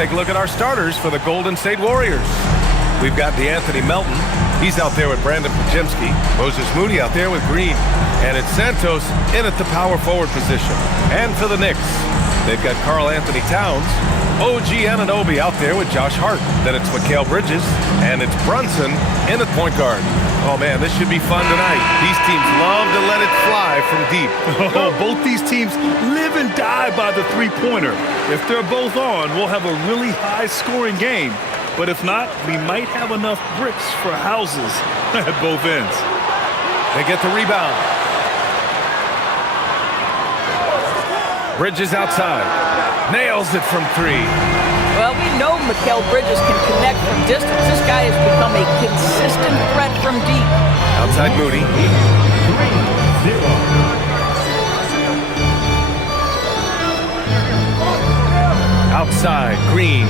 take a look at our starters for the Golden State Warriors. We've got DeAnthony Melton. He's out there with Brandon Podziemski. Moses Moody out there with Green. And it's Santos in at the power forward position. And for the Knicks, they've got Karl Anthony Towns, OG Anunoby out there with Josh Hart. Then it's Mikal Bridges, and it's Brunson in at point guard. Oh, man, this should be fun tonight. These teams love to let it fly from deep. Oh, both these teams live and die by the three-pointer. If they're both on, we'll have a really high-scoring game. But if not, we might have enough bricks for houses at both ends. They get the rebound. Bridges outside. Nails it from three. Well, we know Mikal Bridges can connect from distance. This guy has become a consistent threat from deep. Outside Moody. 3-0. Outside Green.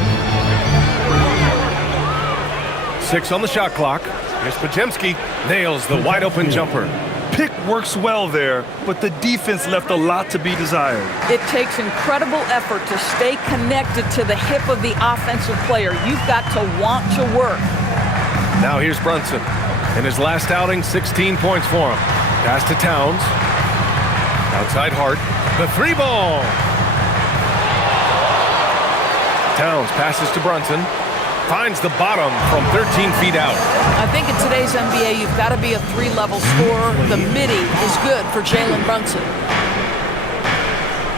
6 on the shot clock. Here's Podziemski. Nails the wide open jumper. Pick works well there, but the defense left a lot to be desired. It takes incredible effort to stay connected to the hip of the offensive player. You've got to want to work. Now here's Brunson. In his last outing, 16 points for him. Pass to Towns. Outside Hart. The three ball. Towns passes to Brunson. Finds the bottom from 13 feet out. I think in today's NBA, you've got to be a three-level scorer. The midi is good for Jalen Brunson.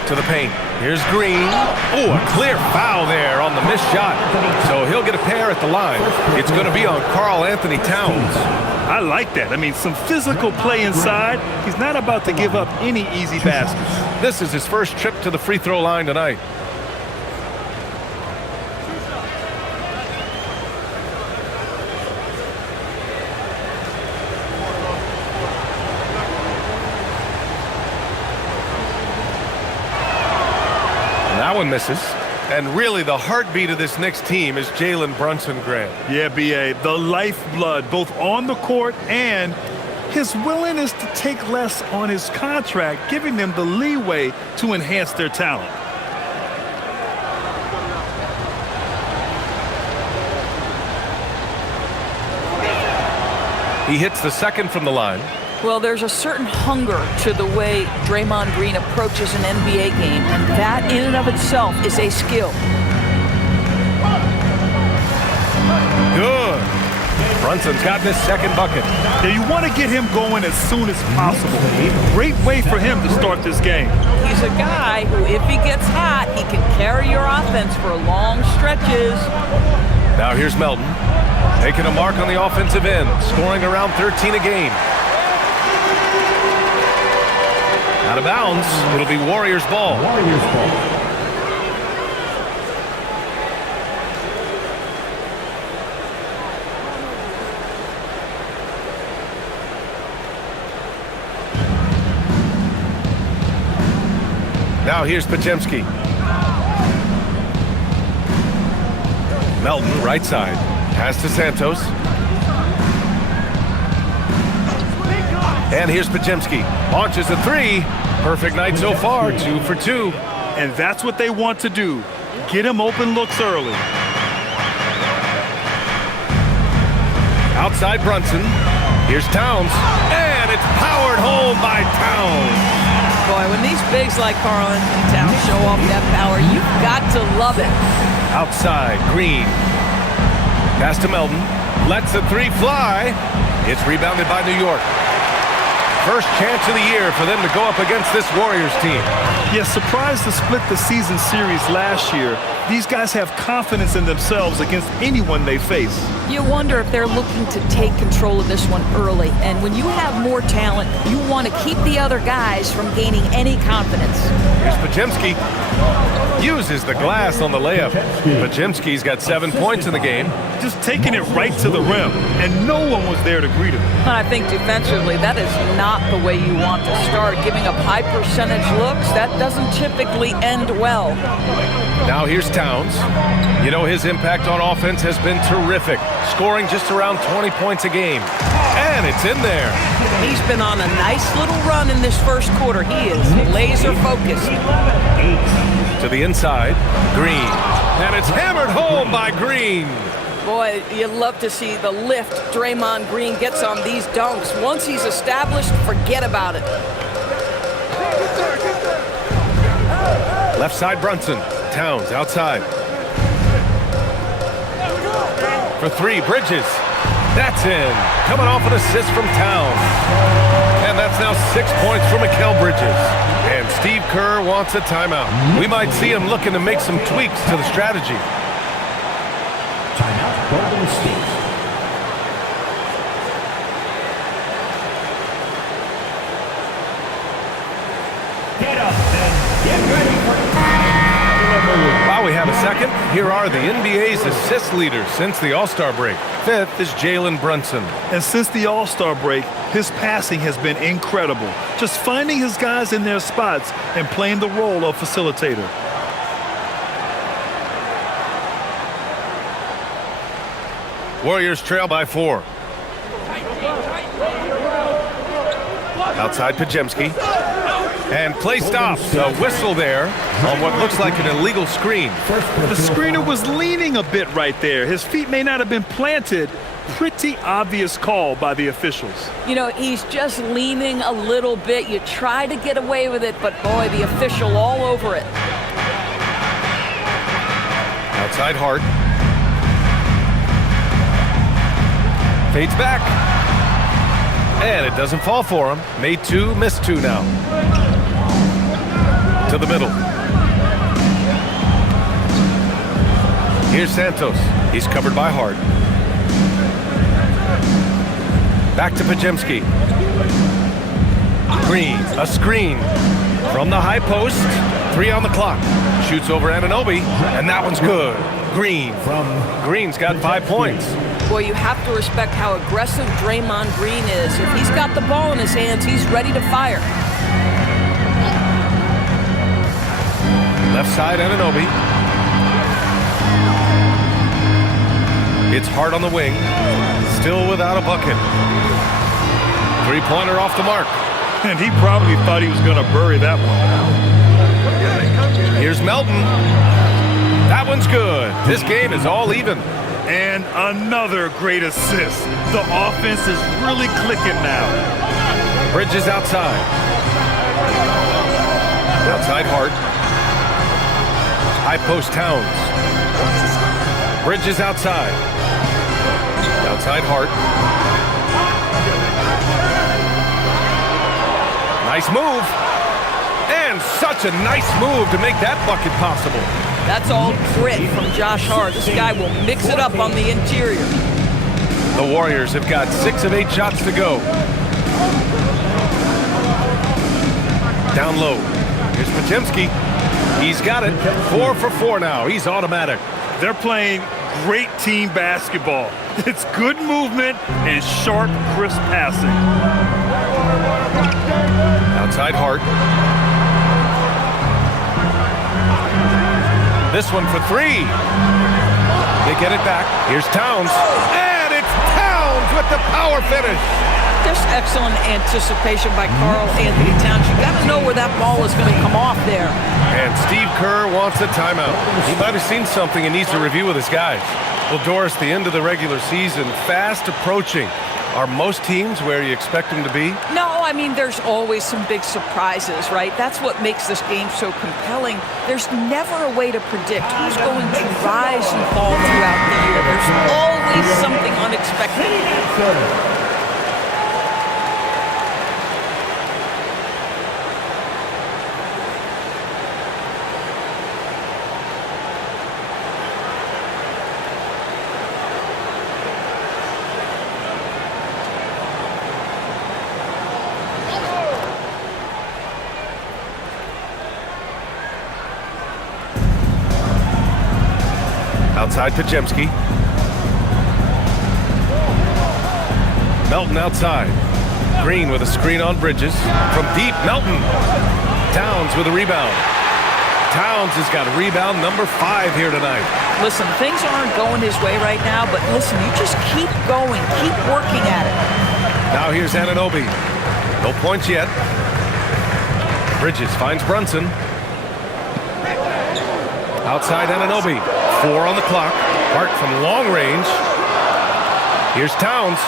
To the paint. Here's Green. Oh, a clear foul there on the missed shot. So he'll get a pair at the line. It's going to be on Karl Anthony Towns. I like that. I mean, some physical play inside. He's not about to give up any easy baskets. This is his first trip to the free throw line tonight. That one misses. And really the heartbeat of this Knicks team is Jalen Brunson, Grant. Yeah, B.A., the lifeblood, both on the court and his willingness to take less on his contract, giving them the leeway to enhance their talent. He hits the second from the line. Well, there's a certain hunger to the way Draymond Green approaches an NBA game, and that in and of itself is a skill. Good. Brunson's gotten his second bucket. Now you want to get him going as soon as possible. Great way for him to start this game. He's a guy who, if he gets hot, he can carry your offense for long stretches. Now here's Melton. Taking a mark on the offensive end, scoring around 13 a game. Out of bounds. It'll be Warriors ball. Now here's Podziemski. Melton, right side. Pass to Santos. And here's Podziemski. Launches a three. Perfect night so far, 2 for 2. And that's what they want to do. Get him open looks early. Outside Brunson. Here's Towns. And it's powered home by Towns. Boy, when these bigs like Karl Anthony Towns show off that power, you've got to love it. Outside, Green. Pass to Melton. Lets the three fly. It's rebounded by New York. First chance of the year for them to go up against this Warriors team. Yeah, surprised to split the season series last year. These guys have confidence in themselves against anyone they face. You wonder if they're looking to take control of this one early. And when you have more talent, you want to keep the other guys from gaining any confidence. Here's Podziemski. Uses the glass on the layup. Podziemski's got 7 points in the game. Just taking it right to the rim, and no one was there to greet him. I think defensively, that is not the way you want to start. Giving up high percentage looks, that doesn't typically end well. Now here's Towns. You know, his impact on offense has been terrific, scoring just around 20 points a game. And it's in there. He's been on a nice little run in this first quarter. He is laser focused. To the inside, Green. And it's hammered home by Green. Boy, you love to see the lift Draymond Green gets on these dunks. Once he's established, forget about it. Left side, Brunson. Towns outside. For three, Bridges. That's in. Coming off an assist from Towns. And that's now 6 points for Mikal Bridges. And Steve Kerr wants a timeout. We might see him looking to make some tweaks to the strategy. Timeout, Golden State. Get up and get ready for... While we have a second, here are the NBA's assist leaders since the All-Star break. Fifth is Jalen Brunson. And since the All-Star break, his passing has been incredible. Just finding his guys in their spots and playing the role of facilitator. Warriors trail by 4. Outside Pajemski. And play stops. A whistle there on what looks like an illegal screen. The screener was leaning a bit right there. His feet may not have been planted. Pretty obvious call by the officials. You know, he's just leaning a little bit. You try to get away with it, but boy, the official all over it. Outside Hart. Fades back. And it doesn't fall for him. Made 2, missed 2 now. To the middle. Here's Santos. He's covered by Hart. Back to Pajemski. Green, a screen from the high post. 3 on the clock. Shoots over Anunoby, and that one's good. Green's got 5 points. Boy, you have to respect how aggressive Draymond Green is. If he's got the ball in his hands, he's ready to fire. Left side, Anunoby. It's Hart on the wing. Still without a bucket. 3-pointer off the mark. And he probably thought he was going to bury that one. Here's Melton. That one's good. This game is all even. And another great assist. The offense is really clicking now. Bridges outside. Outside Hart. High post Towns. Bridges outside. Outside Hart. Nice move. And such a nice move to make that bucket possible. That's all grit from Josh Hart. This guy will mix it up on the interior. The Warriors have got 6 of 8 shots to go. Down low. Here's Pajemski. He's got it. 4 for 4 now. He's automatic. They're playing great team basketball. It's good movement and sharp, crisp passing. Outside Hart. This one for 3. They get it back. Here's Towns. And it's Towns with the power finish. Just excellent anticipation by Karl Anthony Towns. You got to know where that ball is going to come off there. And Steve Kerr wants a timeout. He might have seen something and needs to review with his guys. Well, Doris, the end of the regular season fast approaching. Are most teams where you expect them to be? No, I mean, there's always some big surprises, right? That's what makes this game so compelling. There's never a way to predict who's going to rise and fall throughout the year. There's always something unexpected. Outside Pajemski. Melton outside. Green with a screen on Bridges. From deep, Melton. Towns with a rebound. Towns has got rebound number 5 here tonight. Listen, things aren't going his way right now, but listen, you just keep going, keep working at it. Now here's Anunoby. No points yet. Bridges finds Brunson. Outside Anunoby. 4 on the clock. Hart from long range. Here's Towns.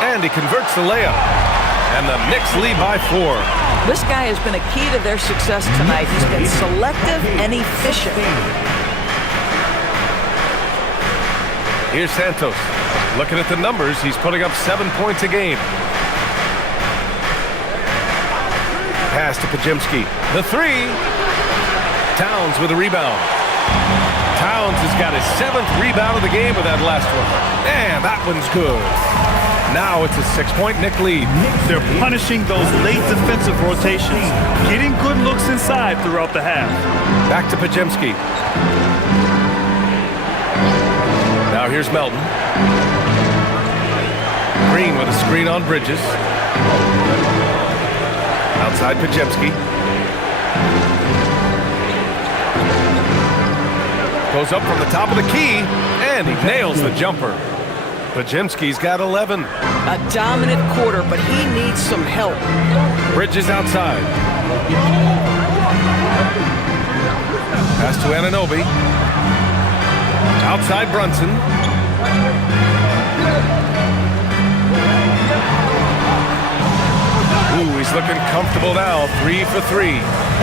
And he converts the layup. And the Knicks lead by 4. This guy has been a key to their success tonight. He's been selective and efficient. Here's Santos. Looking at the numbers, he's putting up 7 points a game. Pass to Pajemski. The 3. Towns with a rebound. Towns has got his 7th rebound of the game with that last one. And that one's good. Now it's a 6-point Knick lead. They're punishing those late defensive rotations, getting good looks inside throughout the half. Back to Pajemski. Now here's Melton. Green with a screen on Bridges. Outside Pajemski. Goes up from the top of the key, and he nails the jumper. Pajemski's got 11. A dominant quarter, but he needs some help. Bridges outside. Pass to Anunoby. Outside Brunson. Ooh, he's looking comfortable now. 3 for 3.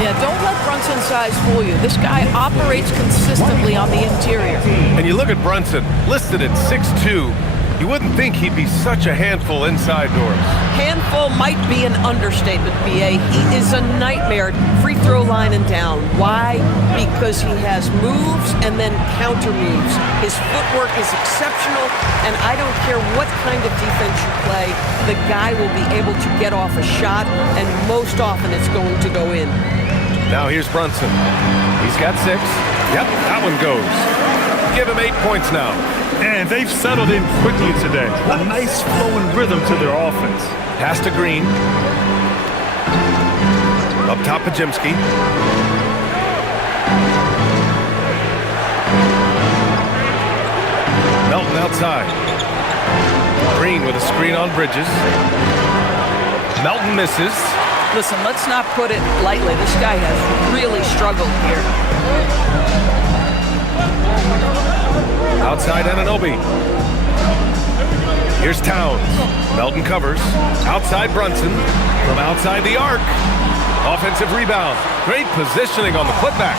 Yeah, don't let Brunson's size fool you. This guy operates consistently on the interior. And you look at Brunson, listed at 6'2". You wouldn't think he'd be such a handful inside doors. Handful might be an understatement, B.A. He is a nightmare free throw line and down. Why? Because he has moves and then counter moves. His footwork is exceptional, and I don't care what kind of defense you play, the guy will be able to get off a shot, and most often it's going to go in. Now here's Brunson. He's got 6. Yep, that one goes. Give him 8 points now. And they've settled in quickly today. A nice flowing rhythm to their offense. Pass to Green. Up top, Pajemski. Melton outside. Green with a screen on Bridges. Melton misses. Listen, let's not put it lightly. This guy has really struggled here. Outside Anunoby. Here's Towns. Melton covers. Outside Brunson. From outside the arc. Offensive rebound. Great positioning on the putback.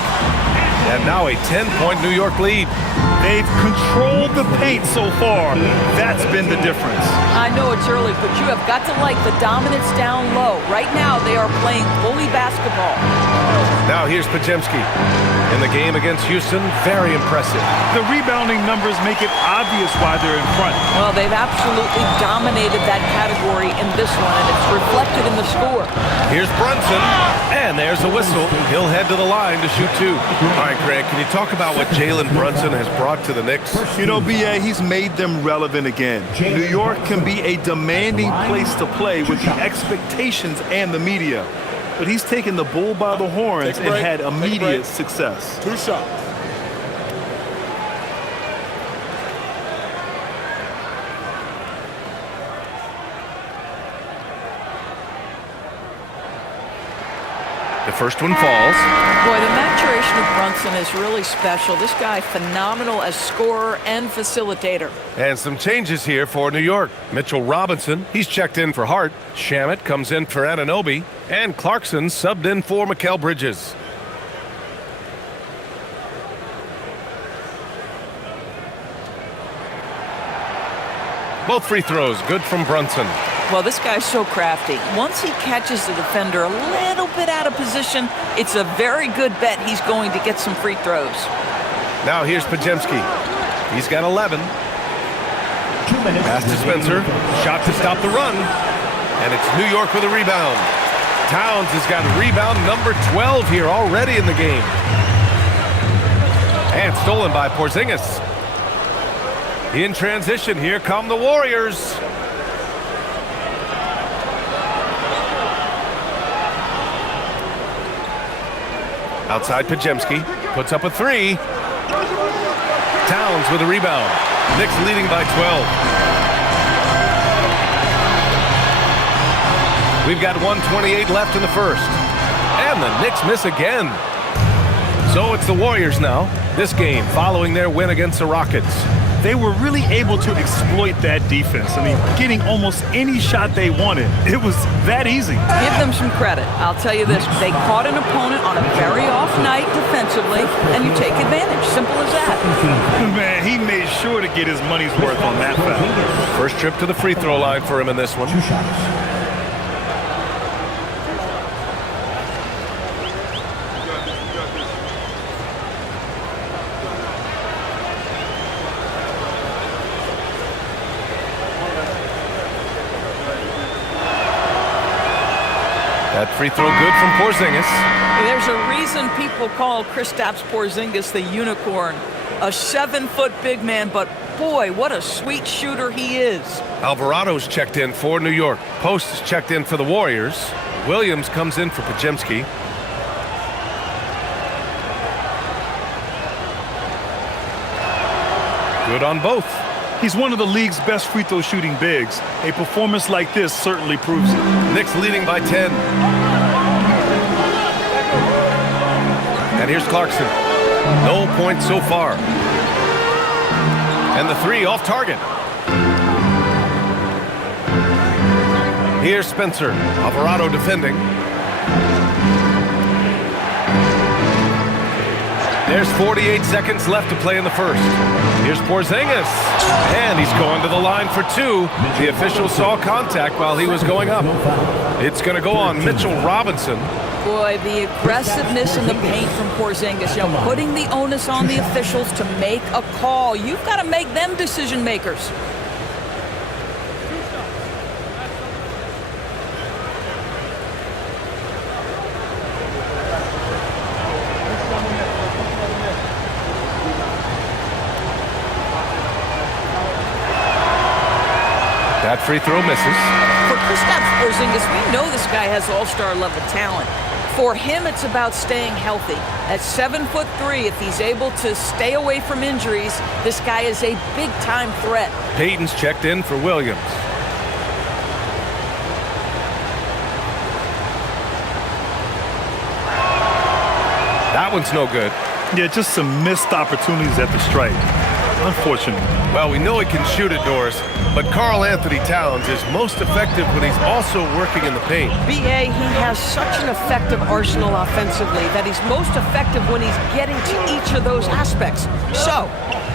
And now a 10-point New York lead. They've controlled the paint so far. That's been the difference. I know it's early, but you have got to like the dominance down low. Right now, they are playing bully basketball. Now here's Pajemski. In the game against Houston, very impressive. The rebounding numbers make it obvious why they're in front. Well, they've absolutely dominated that category in this one, and it's reflected in the score. Here's Brunson, and there's a whistle. He'll head to the line to shoot 2. All right, Greg, can you talk about what Jalen Brunson has brought to the Knicks? You know, B.A., he's made them relevant again. New York can be a demanding place to play with the expectations and the media. But he's taken the bull by the horns and had immediate success. 2 shots. The first one falls. Boy, the maturation of Brunson is really special. This guy, phenomenal as scorer and facilitator. And some changes here for New York. Mitchell Robinson, he's checked in for Hart. Shamet comes in for Anunoby. And Clarkson subbed in for Mikal Bridges. Both free throws good from Brunson. Well, this guy's so crafty. Once he catches the defender a little bit out of position, it's a very good bet he's going to get some free throws. Now here's Pajemski. He's got 11. 2 minutes. Pass to Spencer. Shot to stop the run. And it's New York with a rebound. Towns has got rebound number 12 here already in the game. And stolen by Porzingis. In transition, here come the Warriors. Outside Pajemski, puts up a 3. Towns with a rebound. Knicks leading by 12. We've got 1:28 left in the first. And the Knicks miss again. So it's the Warriors now. This game following their win against the Rockets. They were really able to exploit that defense. I mean, getting almost any shot they wanted. It was that easy. Give them some credit. I'll tell you this. They caught an opponent on a very off night defensively, and you take advantage. Simple as that. Man, he made sure to get his money's worth on that foul. First trip to the free throw line for him in this one. 2 shots. That free throw good from Porzingis. There's a reason people call Kristaps Porzingis the unicorn. A 7-foot big man, but boy, what a sweet shooter he is. Alvarado's checked in for New York. Post is checked in for the Warriors. Williams comes in for Podziemski. Good on both. He's one of the league's best free throw shooting bigs. A performance like this certainly proves it. Knicks leading by 10. And here's Clarkson. No points so far. And the three off target. Here's Spencer. Alvarado defending. There's 48 seconds left to play in the first. Here's Porzingis. And he's going to the line for 2. The official saw contact while he was going up. It's going to go on Mitchell Robinson. Boy, the aggressiveness in the paint from Porzingis, you know, putting the onus on the officials to make a call. You've got to make them decision makers. That free throw misses. For Kristaps Porzingis, we know this guy has all-star level talent. For him, it's about staying healthy. At 7'3", if he's able to stay away from injuries, this guy is a big-time threat. Payton's checked in for Williams. That one's no good. Yeah, just some missed opportunities at the stripe. Unfortunately. Well, we know he can shoot it, Doris, but Karl Anthony Towns is most effective when he's also working in the paint. B.A., he has such an effective arsenal offensively that he's most effective when he's getting to each of those aspects. So,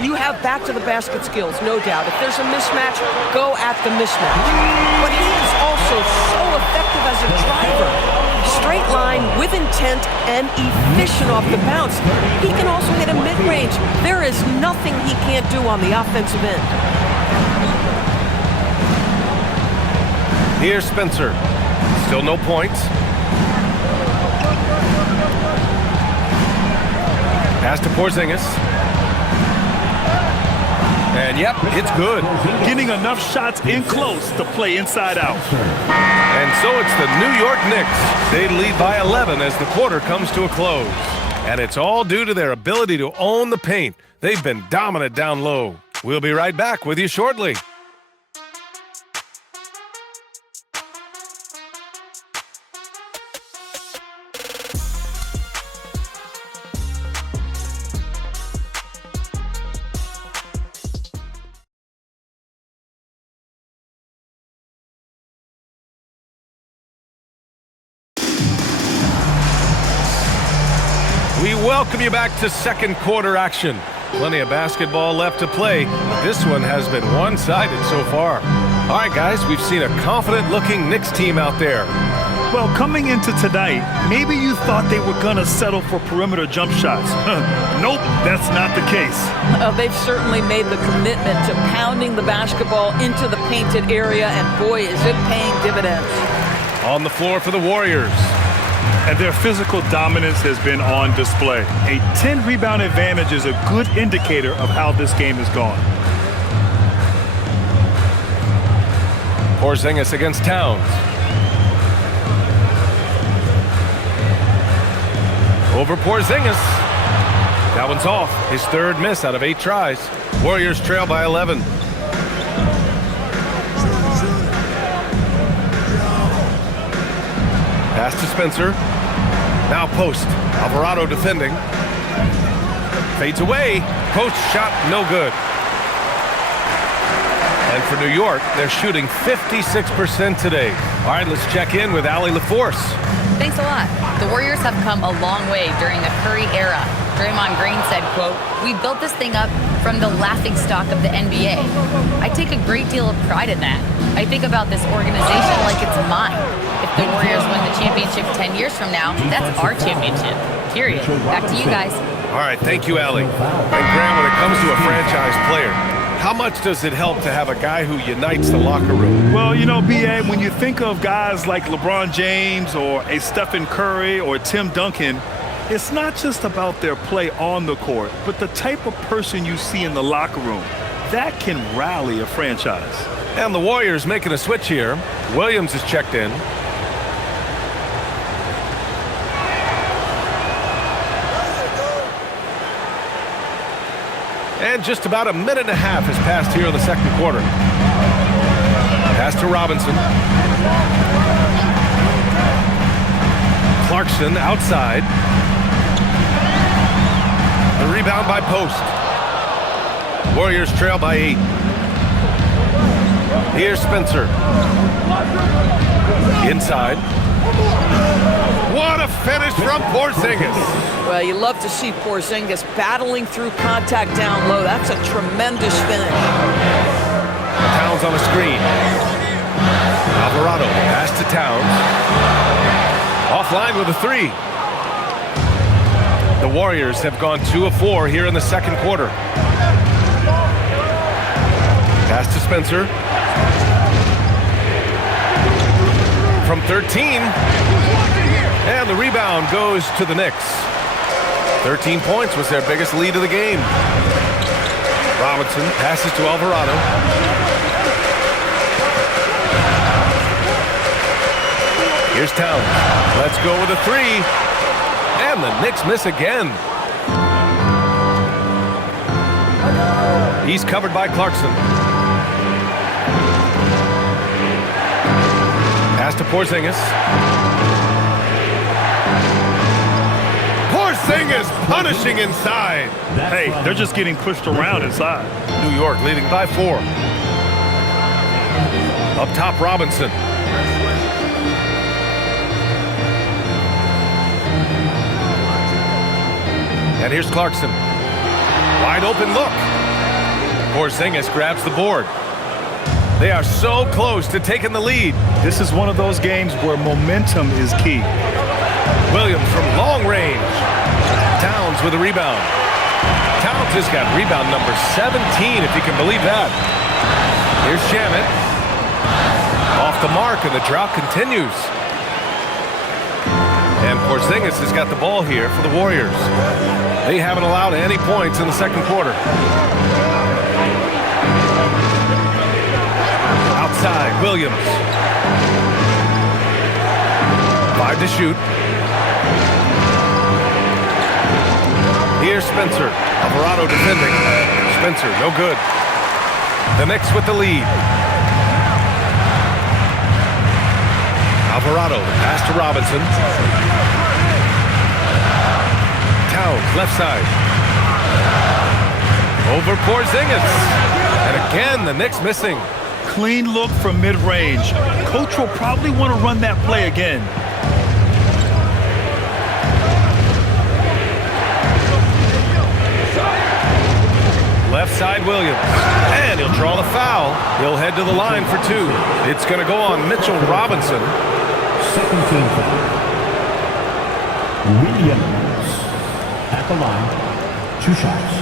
you have back-to-the-basket skills, no doubt. If there's a mismatch, go at the mismatch. But he is also so effective as a driver. Straight line, with intent, and efficient off the bounce. He can also hit a mid-range. There is nothing he can't do on the offensive end. Here's Spencer. Still no points. Pass to Porzingis. And yep, it's good. Getting enough shots in close to play inside out. And so it's the New York Knicks. They lead by 11 as the quarter comes to a close. And it's all due to their ability to own the paint. They've been dominant down low. We'll be right back with you shortly. We welcome you back to second quarter action. Plenty of basketball left to play, but this one has been one-sided so far. All right, guys, we've seen a confident-looking Knicks team out there. Well, coming into tonight, maybe you thought they were going to settle for perimeter jump shots. Nope, that's not the case. They've certainly made the commitment to pounding the basketball into the painted area, and boy, is it paying dividends. On the floor for the Warriors. And their physical dominance has been on display. A 10-rebound advantage is a good indicator of how this game has gone. Porzingis against Towns. Over Porzingis. That one's off. His third miss out of 8 tries. Warriors trail by 11. Pass to Spencer. Now post. Alvarado defending. Fades away. Post shot, no good. And for New York, they're shooting 56% today. All right, let's check in with Allie LaForce. Thanks a lot. The Warriors have come a long way during the Curry era. Draymond Green said, quote, "We built this thing up from the laughingstock of the NBA. I take a great deal of pride in that. I think about this organization like it's mine. If the Warriors win the championship 10 years from now, that's our championship. Period." Back to you guys. All right, thank you, Allie. And Graham, when it comes to a franchise player, how much does it help to have a guy who unites the locker room? Well, you know, B.A., when you think of guys like LeBron James or a Stephen Curry or Tim Duncan, it's not just about their play on the court, but the type of person you see in the locker room. That can rally a franchise. And the Warriors making a switch here. Williams is checked in. And just about a minute and a half has passed here in the second quarter. Pass to Robinson. Clarkson outside. The rebound by Post. Warriors trail by 8. Here's Spencer. Inside. What a finish from Porzingis. Well, you love to see Porzingis battling through contact down low. That's a tremendous finish. Towns on a screen. Alvarado pass to Towns. Offline with a 3. The Warriors have gone 2 of 4 here in the second quarter. Pass to Spencer. From 13. And the rebound goes to the Knicks. 13 points was their biggest lead of the game. Robinson passes to Alvarado. Here's Towns. Let's go with a 3. And the Knicks miss again. He's covered by Clarkson. Pass to Porzingis. Porzingis punishing inside. Hey, they're just getting pushed around inside. New York leading by 4. Up top, Robinson. And here's Clarkson. Wide open look. Porzingis grabs the board. They are so close to taking the lead. This is one of those games where momentum is key. Williams from long range. Towns with a rebound. Towns has got rebound number 17, if you can believe that. Here's Shamet. Off the mark, and the drought continues. And Porzingis has got the ball here for the Warriors. They haven't allowed any points in the second quarter. Outside, Williams. 5 to shoot. Here's Spencer. Alvarado defending. Spencer, no good. The Knicks with the lead. Alvarado, pass to Robinson. Towns, left side. Over Porzingis. And again, the Knicks missing. Clean look from mid-range. Coach will probably want to run that play again. Left side, Williams. And he'll draw the foul. He'll head to the line for 2. It's going to go on Mitchell Robinson. Second team foul. Williams at the line. 2 shots.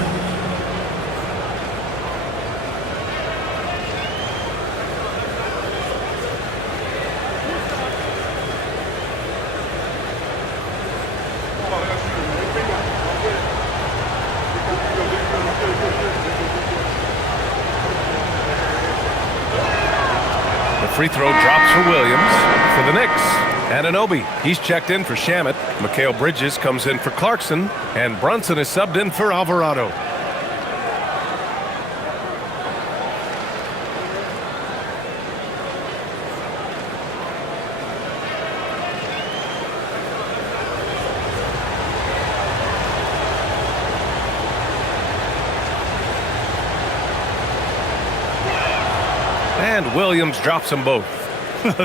Free throw drops for Williams for the Knicks. Anunoby, he's checked in for Shamet. Mikal Bridges comes in for Clarkson. And Brunson is subbed in for Alvarado. Williams drops them both.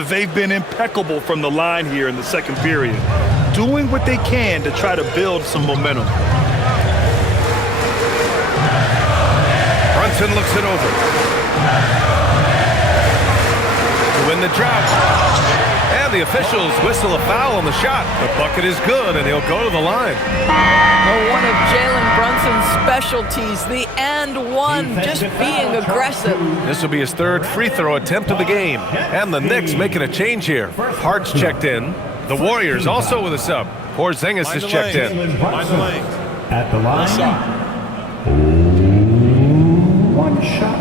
They've been impeccable from the line here in the second period, doing what they can to try to build some momentum. Brunson looks it over. To win the drought. And the officials whistle a foul on the shot. The bucket is good, and he'll go to the line. Oh, one of Jalen Brunson's specialties, the and one, just being aggressive. This will be his third free throw attempt of the game. And the Knicks making a change here. Hart's checked in. The Warriors also with a sub. Porzingis is checked in. At the line. One shot.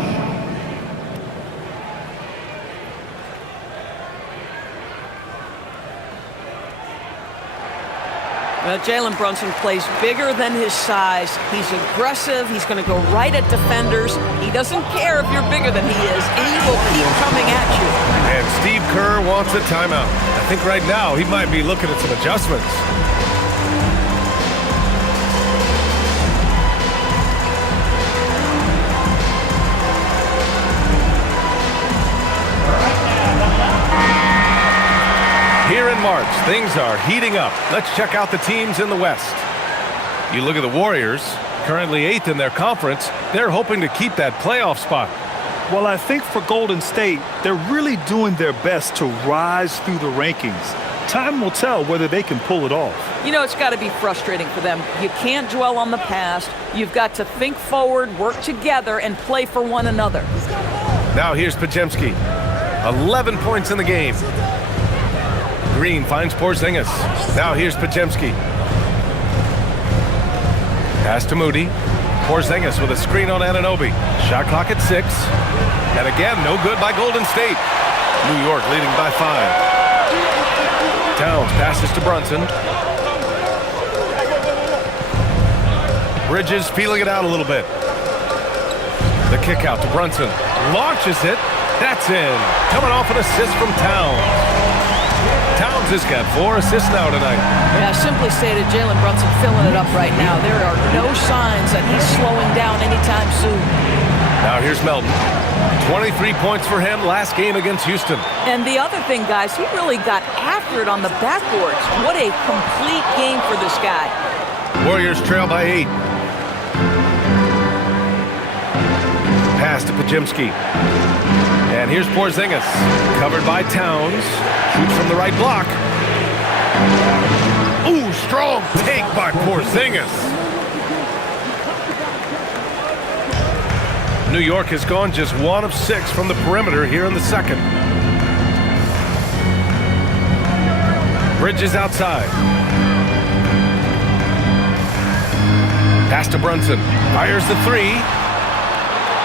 Well, Jalen Brunson plays bigger than his size. He's aggressive. He's going to go right at defenders. He doesn't care if you're bigger than he is. He will keep coming at you. And Steve Kerr wants a timeout. I think right now he might be looking at some adjustments. Here in March, things are heating up. Let's check out the teams in the West. You look at the Warriors, currently 8th in their conference. They're hoping to keep that playoff spot. Well, I think for Golden State, they're really doing their best to rise through the rankings. Time will tell whether they can pull it off. You know, it's got to be frustrating for them. You can't dwell on the past. You've got to think forward, work together, and play for one another. Now here's Podziemski. 11 points in the game. Green finds Porzingis. Now here's Podziemski. Pass to Moody. Porzingis with a screen on Anunoby. Shot clock at 6. And again, no good by Golden State. New York leading by 5. Towns passes to Brunson. Bridges feeling it out a little bit. The kick out to Brunson. Launches it. That's in. Coming off an assist from Towns. Towns has got 4 assists now tonight. Yeah, simply stated, Jalen Brunson filling it up right now. There are no signs that he's slowing down anytime soon. Now here's Melton. 23 points for him last game against Houston. And the other thing, guys, he really got after it on the backboards. What a complete game for this guy. Warriors trail by 8. Pass to Podziemski. And here's Porzingis. Covered by Towns. Shoots from the right block. Ooh, strong take by Porzingis. New York has gone just 1 of 6 from the perimeter here in the second. Bridges outside. Pass to Brunson. Fires the 3.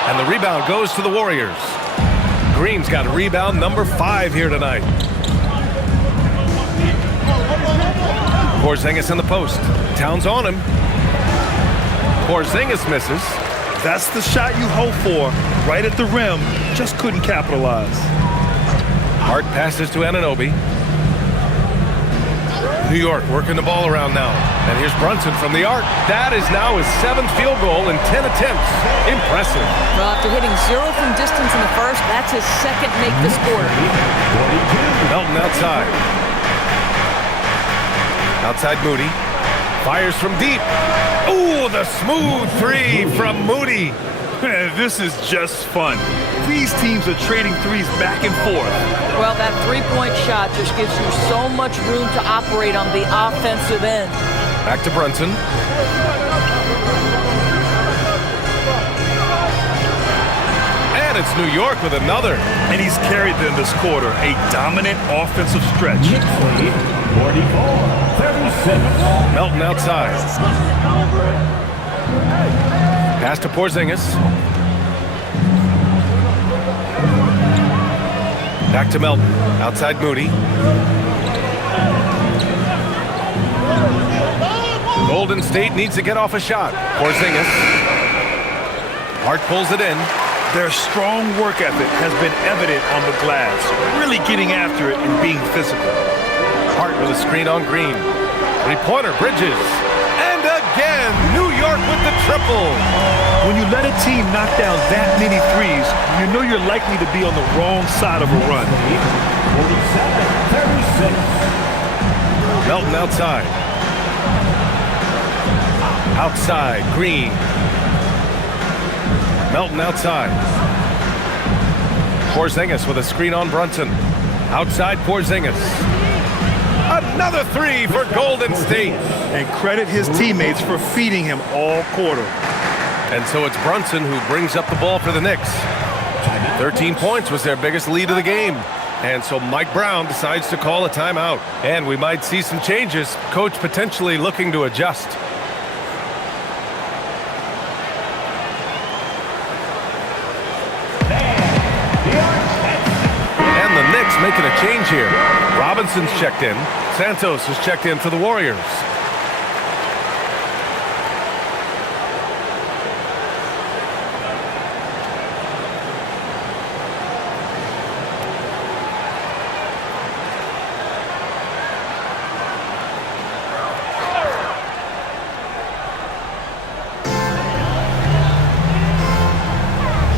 And the rebound goes to the Warriors. Green's got rebound number 5 here tonight. Porzingis in the post. Towns on him. Porzingis misses. That's the shot you hope for. Right at the rim. Just couldn't capitalize. Hart passes to Anunoby. New York working the ball around now. And here's Brunson from the arc. That is now his 7th field goal in 10 attempts. Impressive. Well, after hitting 0 from distance in the first, that's his second make this quarter. Melton outside. Outside Moody. Fires from deep. Ooh, the smooth 3 from Moody. This is just fun. These teams are trading threes back and forth. Well, that three-point shot just gives you so much room to operate on the offensive end. Back to Brunson. And it's New York with another. And he's carried them this quarter. A dominant offensive stretch. 44-36. Melton outside. Pass to Porzingis. Back to Melton. Outside Moody. Golden State needs to get off a shot. Porzingis. Hart pulls it in. Their strong work ethic has been evident on the glass. Really getting after it and being physical. Hart with a screen on Green. Three-pointer, Bridges. And again, New York with the triple. When you let a team knock down that many threes, you know you're likely to be on the wrong side of a run. 47-36. Melton outside. Outside, Green. Melton outside. Porzingis with a screen on Brunson. Outside Porzingis. Another three for Golden State. And credit his teammates for feeding him all quarter. And so it's Brunson who brings up the ball for the Knicks. 13 points was their biggest lead of the game. And so Mike Brown decides to call a timeout. And we might see some changes. Coach potentially looking to adjust. And the Knicks making a change here. Robinson's checked in. Santos is checked in for the Warriors.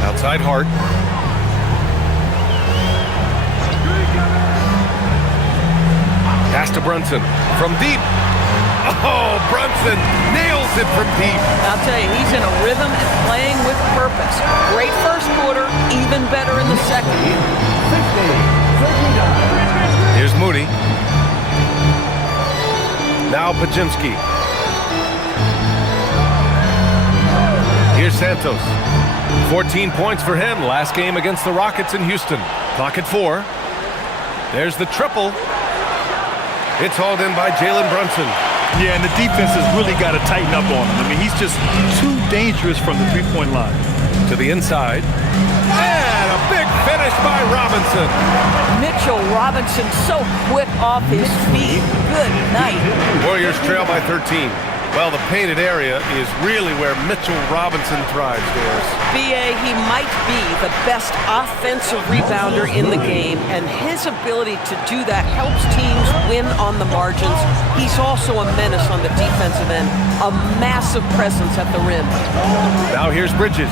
Outside Hart. Pass to Brunson from deep. Oh, Brunson nails it from deep. I'll tell you, he's in a rhythm and playing with purpose. Great first quarter, even better in the second. Here's Moody. Now Pajimski. Here's Santos. 14 points for him. Last game against the Rockets in Houston. Clock at 4. There's the triple. It's hauled in by Jalen Brunson. Yeah, and the defense has really got to tighten up on him. I mean, he's just too dangerous from the three-point line. To the inside. And a big finish by Robinson. Mitchell Robinson so quick off his feet. Good night. Warriors trail by 13. Well, the painted area is really where Mitchell Robinson thrives, Doris. BA, he might be the best offensive rebounder in the game, and his ability to do that helps teams win on the margins. He's also a menace on the defensive end, a massive presence at the rim. Now here's Bridges.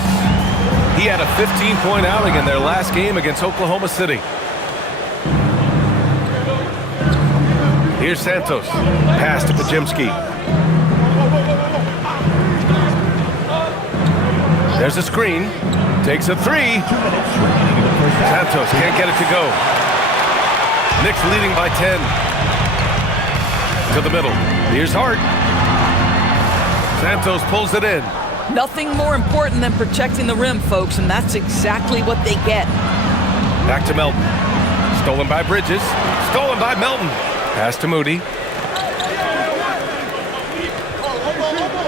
He had a 15-point outing in their last game against Oklahoma City. Here's Santos. Pass to Pajimski. There's a screen. Takes a three. Santos can't get it to go. Knicks leading by 10. To the middle. Here's Hart. Santos pulls it in. Nothing more important than protecting the rim, folks, and that's exactly what they get. Back to Melton. Stolen by Bridges. Stolen by Melton. Pass to Moody.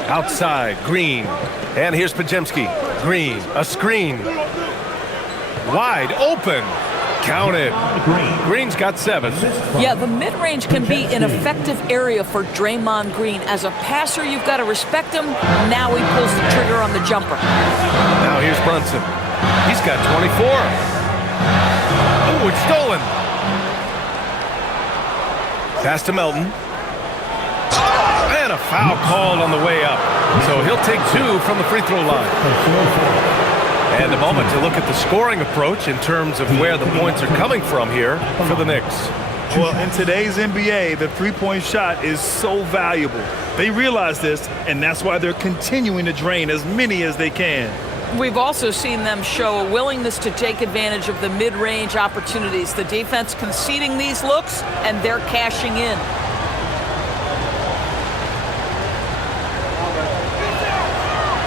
Outside, Green. And here's Pajimski. Green, a screen. Wide open. Counted. Green's got 7. Yeah, the mid-range can be an effective area for Draymond Green. As a passer, you've got to respect him. Now he pulls the trigger on the jumper. Now here's Brunson. He's got 24. Oh, it's stolen. Pass to Melton. And a foul called on the way up. So he'll take 2 from the free throw line. And a moment to look at the scoring approach in terms of where the points are coming from here for the Knicks. Well, in today's NBA, the three-point shot is so valuable. They realize this, and that's why they're continuing to drain as many as they can. We've also seen them show a willingness to take advantage of the mid-range opportunities. The defense conceding these looks, and they're cashing in.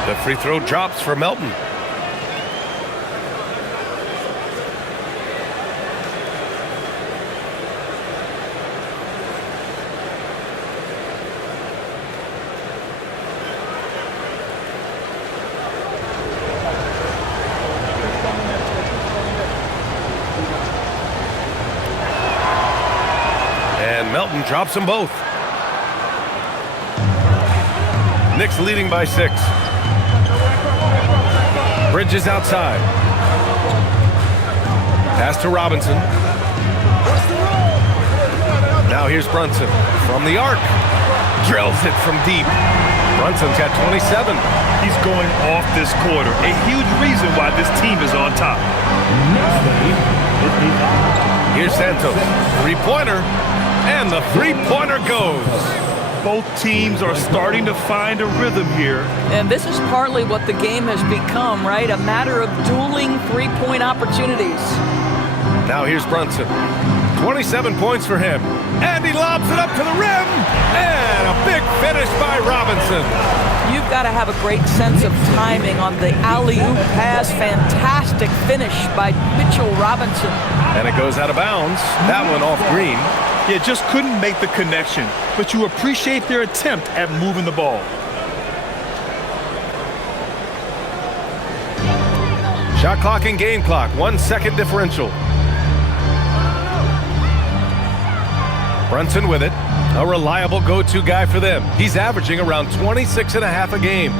The free throw drops for Melton. And Melton drops them both. Knicks leading by 6. Bridges outside. Pass to Robinson. Now here's Brunson from the arc. Drills it from deep. Brunson's got 27. He's going off this quarter. A huge reason why this team is on top. Here's Santos. Three-pointer. And the three-pointer goes. Both teams are starting to find a rhythm here. And this is partly what the game has become, right? A matter of dueling three-point opportunities. Now here's Brunson. 27 points for him. And he lobs it up to the rim. And a big finish by Robinson. You've got to have a great sense of timing on the alley-oop pass. Fantastic finish by Mitchell Robinson. And it goes out of bounds. That one off Green. Yeah, just couldn't make the connection. But you appreciate their attempt at moving the ball. Shot clock and game clock. 1 second differential. Brunson with it. A reliable go-to guy for them. He's averaging around 26.5 a game.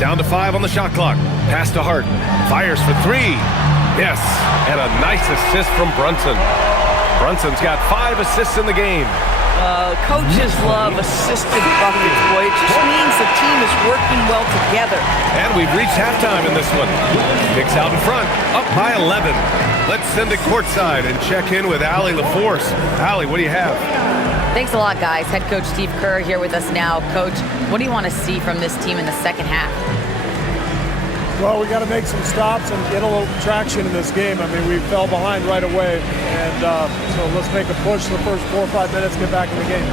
Down to 5 on the shot clock. Pass to Hart. Fires for 3. Yes, and a nice assist from Brunson. Brunson's got 5 assists in the game. Coaches love assisted buckets, boy. It just means the team is working well together. And we've reached halftime in this one. Knicks out in front, up by 11. Let's send it courtside and check in with Allie LaForce. Allie, what do you have? Thanks a lot, guys. Head coach Steve Kerr here with us now. Coach, what do you want to see from this team in the second half? Well, we got to make some stops and get a little traction in this game. I mean, we fell behind right away, and so let's make a push the first 4 or 5 minutes, get back in the game.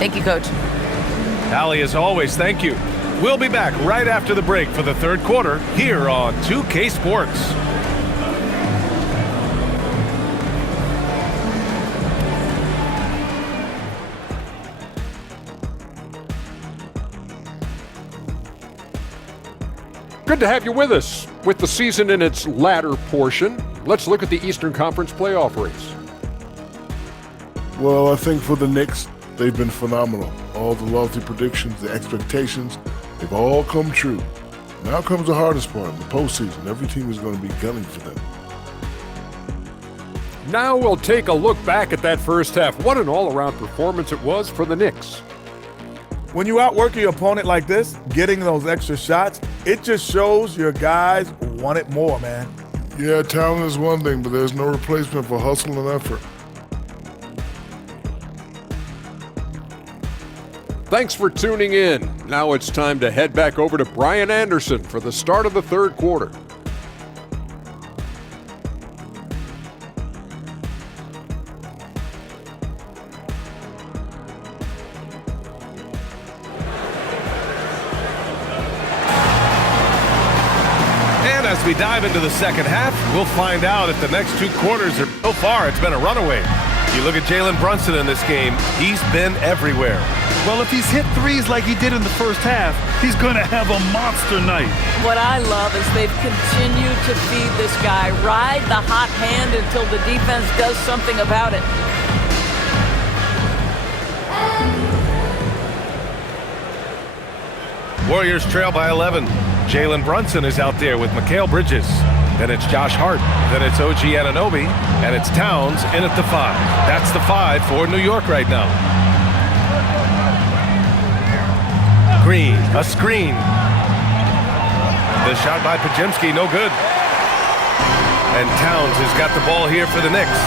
Thank you, Coach. Allie, as always, thank you. We'll be back right after the break for the third quarter here on 2K Sports. Good to have you with us. With the season in its latter portion, let's look at the Eastern Conference playoff race. Well, I think for the Knicks, they've been phenomenal. All the lofty predictions, the expectations, they've all come true. Now comes the hardest part, the postseason. Every team is going to be gunning for them. Now we'll take a look back at that first half. What an all-around performance it was for the Knicks. When you outwork your opponent like this, getting those extra shots, it just shows your guys want it more, man. Yeah, talent is one thing, but there's no replacement for hustle and effort. Thanks for tuning in. Now it's time to head back over to Brian Anderson for the start of the third quarter. As we dive into the second half, we'll find out if the next 2 quarters are so far, it's been a runaway. You look at Jalen Brunson in this game, he's been everywhere. Well, if he's hit threes like he did in the first half, he's going to have a monster night. What I love is they've continued to feed this guy, ride the hot hand until the defense does something about it. Warriors trail by 11. Jalen Brunson is out there with Mikal Bridges. Then it's Josh Hart. Then it's OG Anunoby. And it's Towns in at the 5. That's the 5 for New York right now. Green, a screen. The shot by Pajemski, no good. And Towns has got the ball here for the Knicks.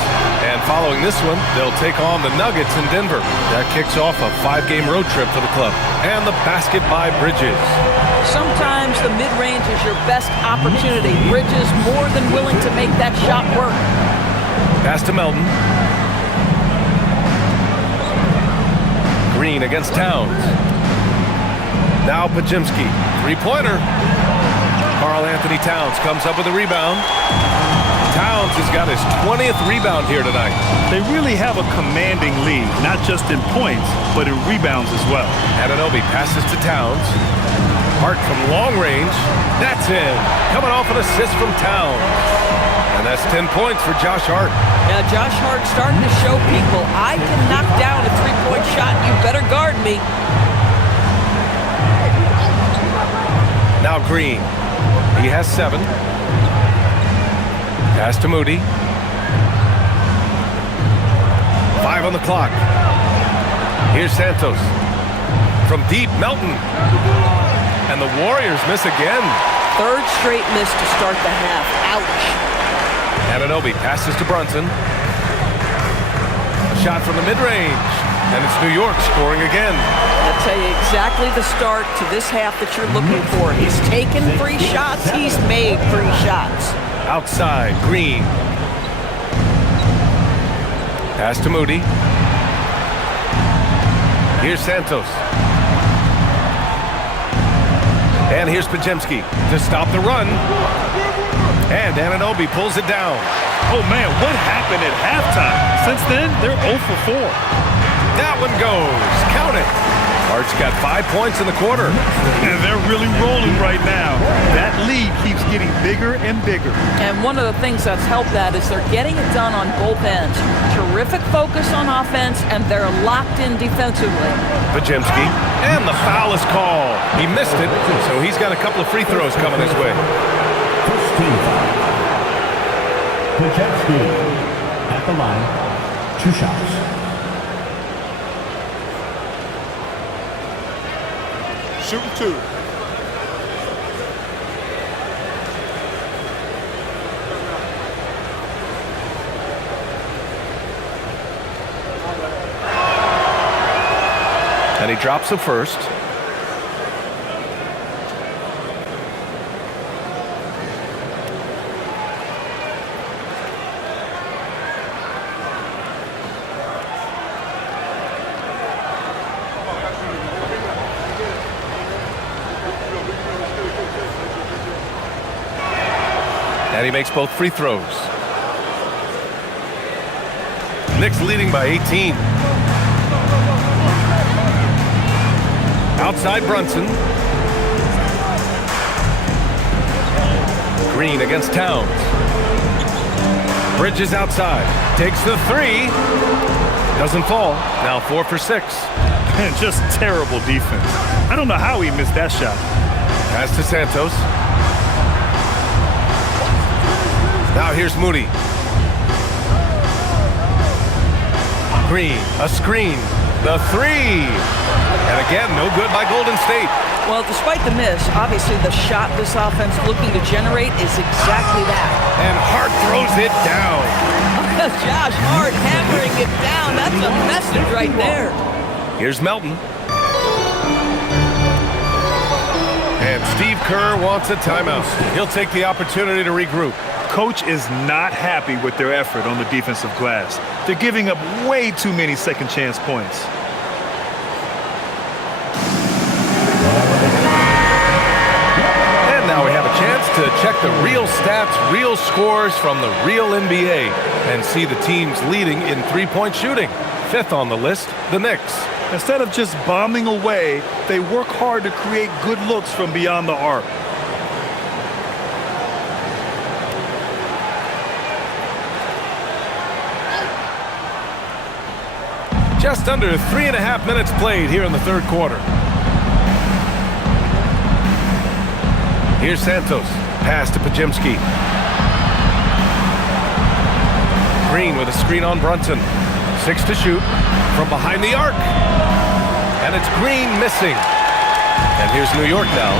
And following this one, they'll take on the Nuggets in Denver. That kicks off a 5-game road trip for the club. And the basket by Bridges. Sometimes the mid-range is your best opportunity. Bridges more than willing to make that shot work. Pass to Melton. Green against Towns. Now Pajemski. Three-pointer. Karl Anthony Towns comes up with a rebound. Towns has got his 20th rebound here tonight. They really have a commanding lead, not just in points, but in rebounds as well. Anunoby passes to Towns. Hart from long range. That's in. Coming off an assist from Towns. And that's 10 points for Josh Hart. Yeah, Josh Hart starting to show people, I can knock down a three-point shot. You better guard me. Now Green. He has 7. Pass to Moody. 5 on the clock. Here's Santos. From deep, Melton. And the Warriors miss again. Third straight miss to start the half. Ouch. Anunoby passes to Brunson. A shot from the mid-range. And it's New York scoring again. I'll tell you exactly the start to this half that you're looking for. He's taken 3 shots. He's made 3 shots. Outside, Green. Pass to Moody. Here's Santos. And here's Podziemski to stop the run. And Anunoby pulls it down. Oh, man, what happened at halftime? Since then, they're 0 for 4. That one goes. Count it. Art's got 5 points in the quarter. And they're really rolling right now. That lead keeps getting bigger and bigger. And one of the things that's helped that is they're getting it done on both ends. Terrific focus on offense, and they're locked in defensively. Podziemski. And the foul is called. He missed it, so he's got a couple of free throws coming his way. First team foul. Podziemski at the line. 2 shots. Shooting 2. And he drops the first. And he makes both free throws. Knicks leading by 18. Outside Brunson. Green against Towns. Bridges outside. Takes the 3. Doesn't fall. Now 4 for 6. And just terrible defense. I don't know how he missed that shot. Pass to Santos. Now here's Moody. Green, a screen, the 3. And again, no good by Golden State. Well, despite the miss, obviously the shot this offense looking to generate is exactly that. And Hart throws it down. Josh Hart hammering it down. That's a message right there. Here's Melton. And Steve Kerr wants a timeout. He'll take the opportunity to regroup. Coach is not happy with their effort on the defensive glass. They're giving up way too many second chance points. And now we have a chance to check the real stats, real scores from the real NBA and see the teams leading in three-point shooting. 5th on the list, the Knicks. Instead of just bombing away, they work hard to create good looks from beyond the arc. Just under 3.5 minutes played here in the third quarter. Here's Santos. Pass to Podziemski. Green with a screen on Brunson. 6 to shoot from behind the arc. And it's Green missing. And here's New York now.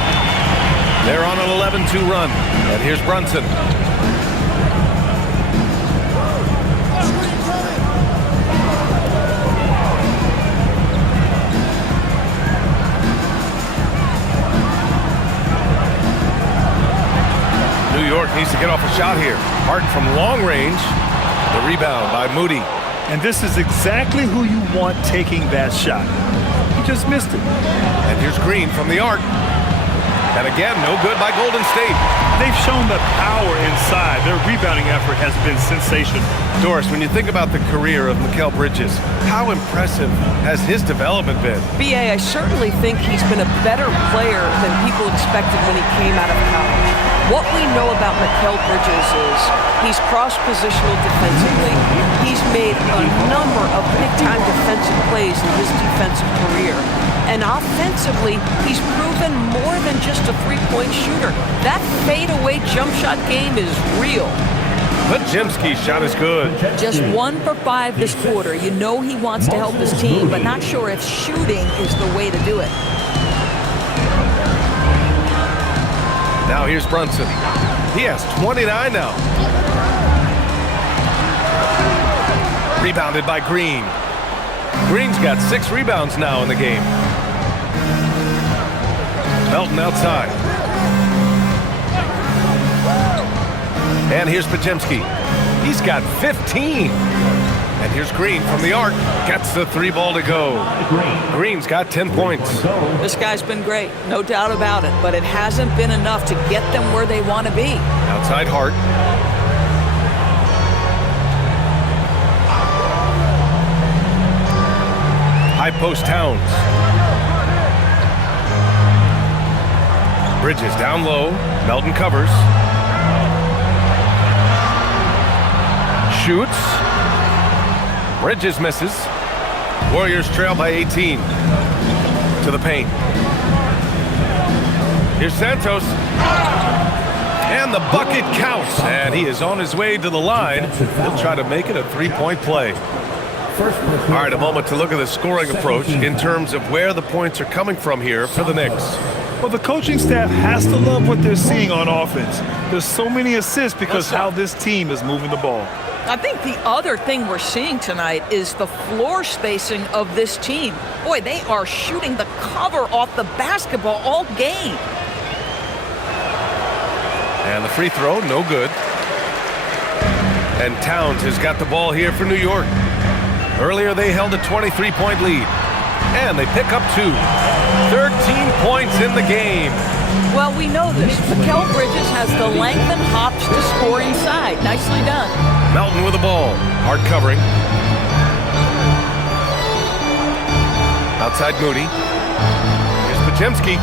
They're on an 11-2 run. And here's Brunson. New York needs to get off a shot here. Hart from long range. The rebound by Moody. And this is exactly who you want taking that shot. He just missed it. And here's Green from the arc. And again, no good by Golden State. They've shown the power inside. Their rebounding effort has been sensational. Doris, when you think about the career of Mikal Bridges, how impressive has his development been? B.A., I certainly think he's been a better player than people expected when he came out of college. What we know about Mikal Bridges is he's cross-positional defensively. He's made a number of big-time defensive plays in his defensive career. And offensively, he's proven more than just a three-point shooter. That fadeaway jump shot game is real. Pajimski's shot is good. Just 1 for 5 this quarter. You know he wants to help his team, but not sure if shooting is the way to do it. Now here's Brunson. He has 29 now. Rebounded by Green. Green's got 6 rebounds now in the game. Melton outside. And here's Pajimski. He's got 15. And here's Green from the arc. Gets the 3 ball to go. Green's got 10 points. This guy's been great, no doubt about it, but it hasn't been enough to get them where they want to be. Outside Hart. High post Towns. Bridges down low. Melton covers. Shoots. Bridges misses. Warriors trail by 18. To the paint. Here's Santos. And the bucket counts. And he is on his way to the line. He'll try to make it a 3-point play. All right, a moment to look at the scoring approach in terms of where the points are coming from here for the Knicks. Well, the coaching staff has to love what they're seeing on offense. There's so many assists because how this team is moving the ball. I think the other thing we're seeing tonight is the floor spacing of this team. Boy, they are shooting the cover off the basketball all game. And the free throw, no good. And Towns has got the ball here for New York. Earlier, they held a 23-point lead. And they pick up 2. 13 points in the game. Well, we know this. Mikal Bridges has the length and hops to score inside. Nicely done. Melton with the ball. Hard covering. Outside Moody. Here's Pajimski.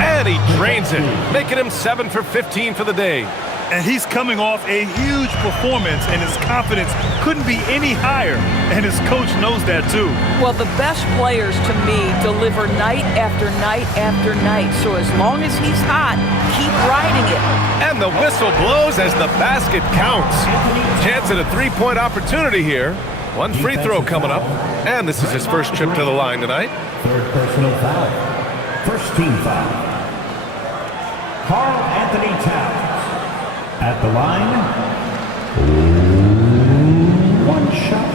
And he drains it, making him 7 for 15 for the day. And he's coming off a huge performance, and his confidence couldn't be any higher. And his coach knows that, too. Well, the best players, to me, deliver night after night after night. So as long as he's hot, keep riding it. And the whistle blows as the basket counts. Chance at a 3-point opportunity here. 1 free throw coming up. And this is his first trip to the line tonight. 3rd personal foul. First team foul. Karl Anthony Towns. At the line, 1 shot.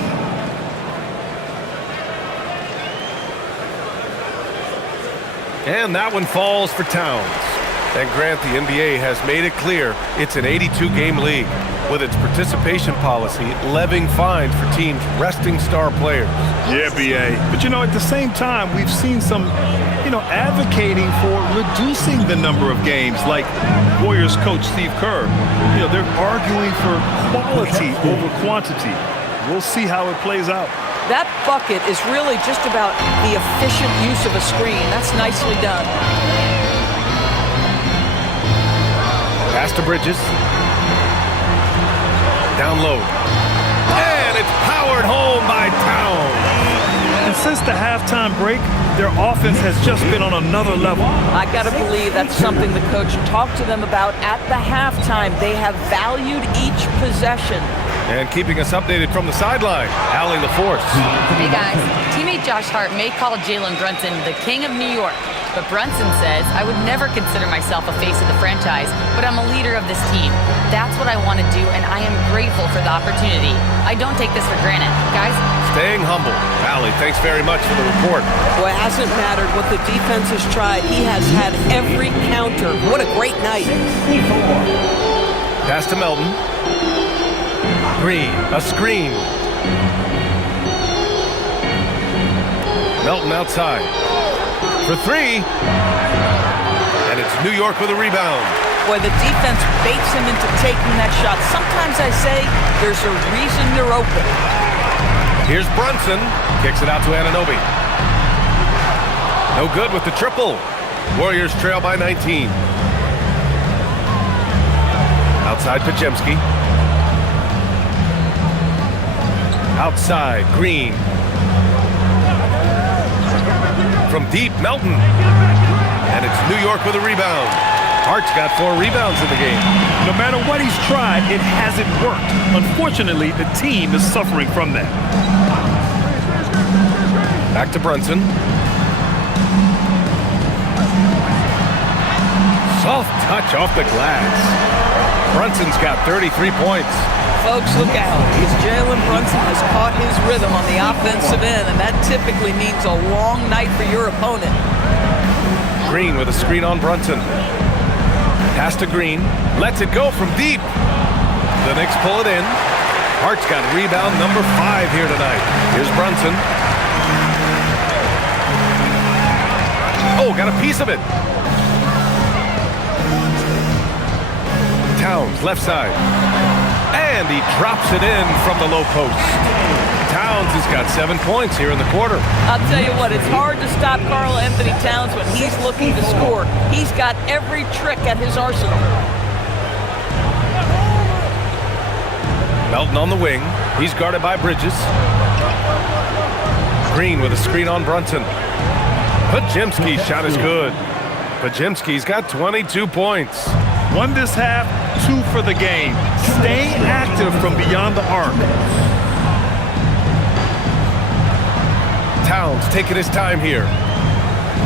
And that one falls for Towns. And Grant, the NBA has made it clear it's an 82-game league with its participation policy levying fines for teams resting star players. Yeah, B.A. But, at the same time, we've seen some, advocating for reducing the number of games, like Warriors coach Steve Kerr. They're arguing for quality over quantity. We'll see how it plays out. That bucket is really just about the efficient use of a screen. That's nicely done. Pass to Bridges. Down low. And it's powered home by Towns. And since the halftime break, their offense has just been on another level. I got to believe that's something the coach talked to them about at the halftime. They have valued each possession. And keeping us updated from the sideline, Allie LaForce. Hey guys, teammate Josh Hart may call Jalen Brunson the king of New York, but Brunson says, I would never consider myself a face of the franchise, but I'm a leader of this team. That's what I want to do, and I am grateful for the opportunity. I don't take this for granted. Guys? Staying humble. Allie, thanks very much for the report. Well, it hasn't mattered what the defense has tried. He has had every counter. What a great night. Pass to Melton. Green, a screen. Melton outside. For 3. And it's New York with a rebound. Boy, the defense baits him into taking that shot. Sometimes I say there's a reason you're open. Here's Brunson. Kicks it out to Anunoby. No good with the triple. Warriors trail by 19. Outside Pajimski. Outside, Green. From deep, Melton. And it's New York with a rebound. Hart's got 4 rebounds in the game. No matter what he's tried, it hasn't worked. Unfortunately, the team is suffering from that. Back to Brunson. Soft touch off the glass. Brunson's got 33 points. Folks, look out. As Jalen Brunson has caught his rhythm on the offensive end, and that typically means a long night for your opponent. Green with a screen on Brunson. Pass to Green. Lets it go from deep. The Knicks pull it in. Hart's got rebound number 5 here tonight. Here's Brunson. Oh, got a piece of it. Towns, left side. And he drops it in from the low post. Towns has got 7 points here in the quarter. I'll tell you what, it's hard to stop Karl Anthony Towns when he's looking to score. He's got every trick at his arsenal. Melton on the wing. He's guarded by Bridges. Green with a screen on Brunson. Podziemski's shot is good. Podziemski's got 22 points. 1 this half, 2 for the game. Stay active from beyond the arc. Towns taking his time here.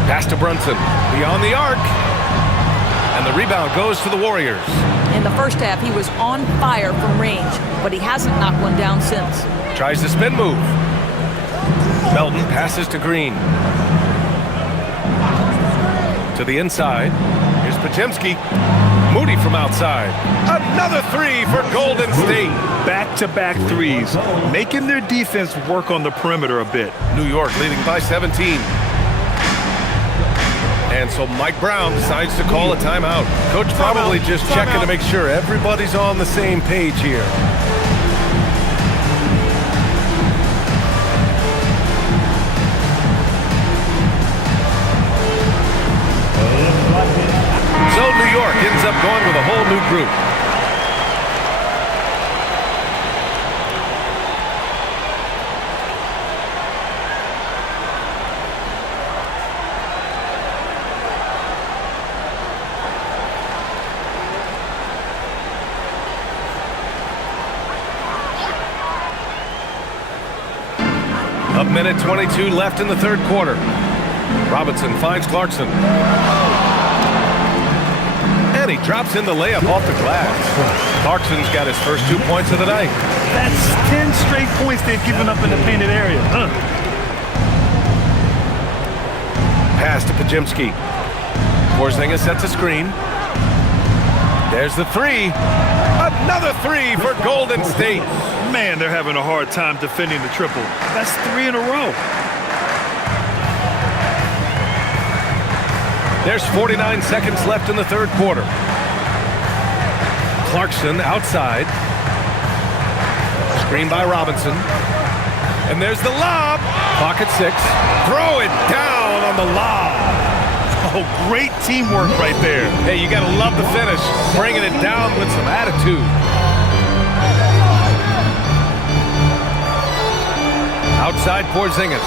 Pass to Brunson. Beyond the arc. And the rebound goes to the Warriors. In the first half, he was on fire from range, but he hasn't knocked one down since. Tries the spin move. Melton passes to Green. To the inside. Here's Podziemski. Moody from outside. Another 3 for Golden State. Back-to-back threes, making their defense work on the perimeter a bit. New York leading by 17. And so Mike Brown decides to call a timeout. Coach probably just checking to make sure everybody's on the same page here. So New York ends up going with a whole new group. A minute 22 left in the third quarter. Robinson finds Clarkson. And he drops in the layup off the glass. Clarkson's got his first 2 points of the night. That's 10 straight points they've given up in the painted area. Pass to Podziemski. Porzingis sets a screen. There's the 3. Another 3 for Golden State. Man, they're having a hard time defending the triple. That's 3 in a row. There's 49 seconds left in the third quarter. Clarkson outside. Screen by Robinson. And there's the lob. Clock at 6. Throw it down on the lob. Oh, great teamwork right there. Hey, you got to love the finish. Bringing it down with some attitude. Outside Porzingis.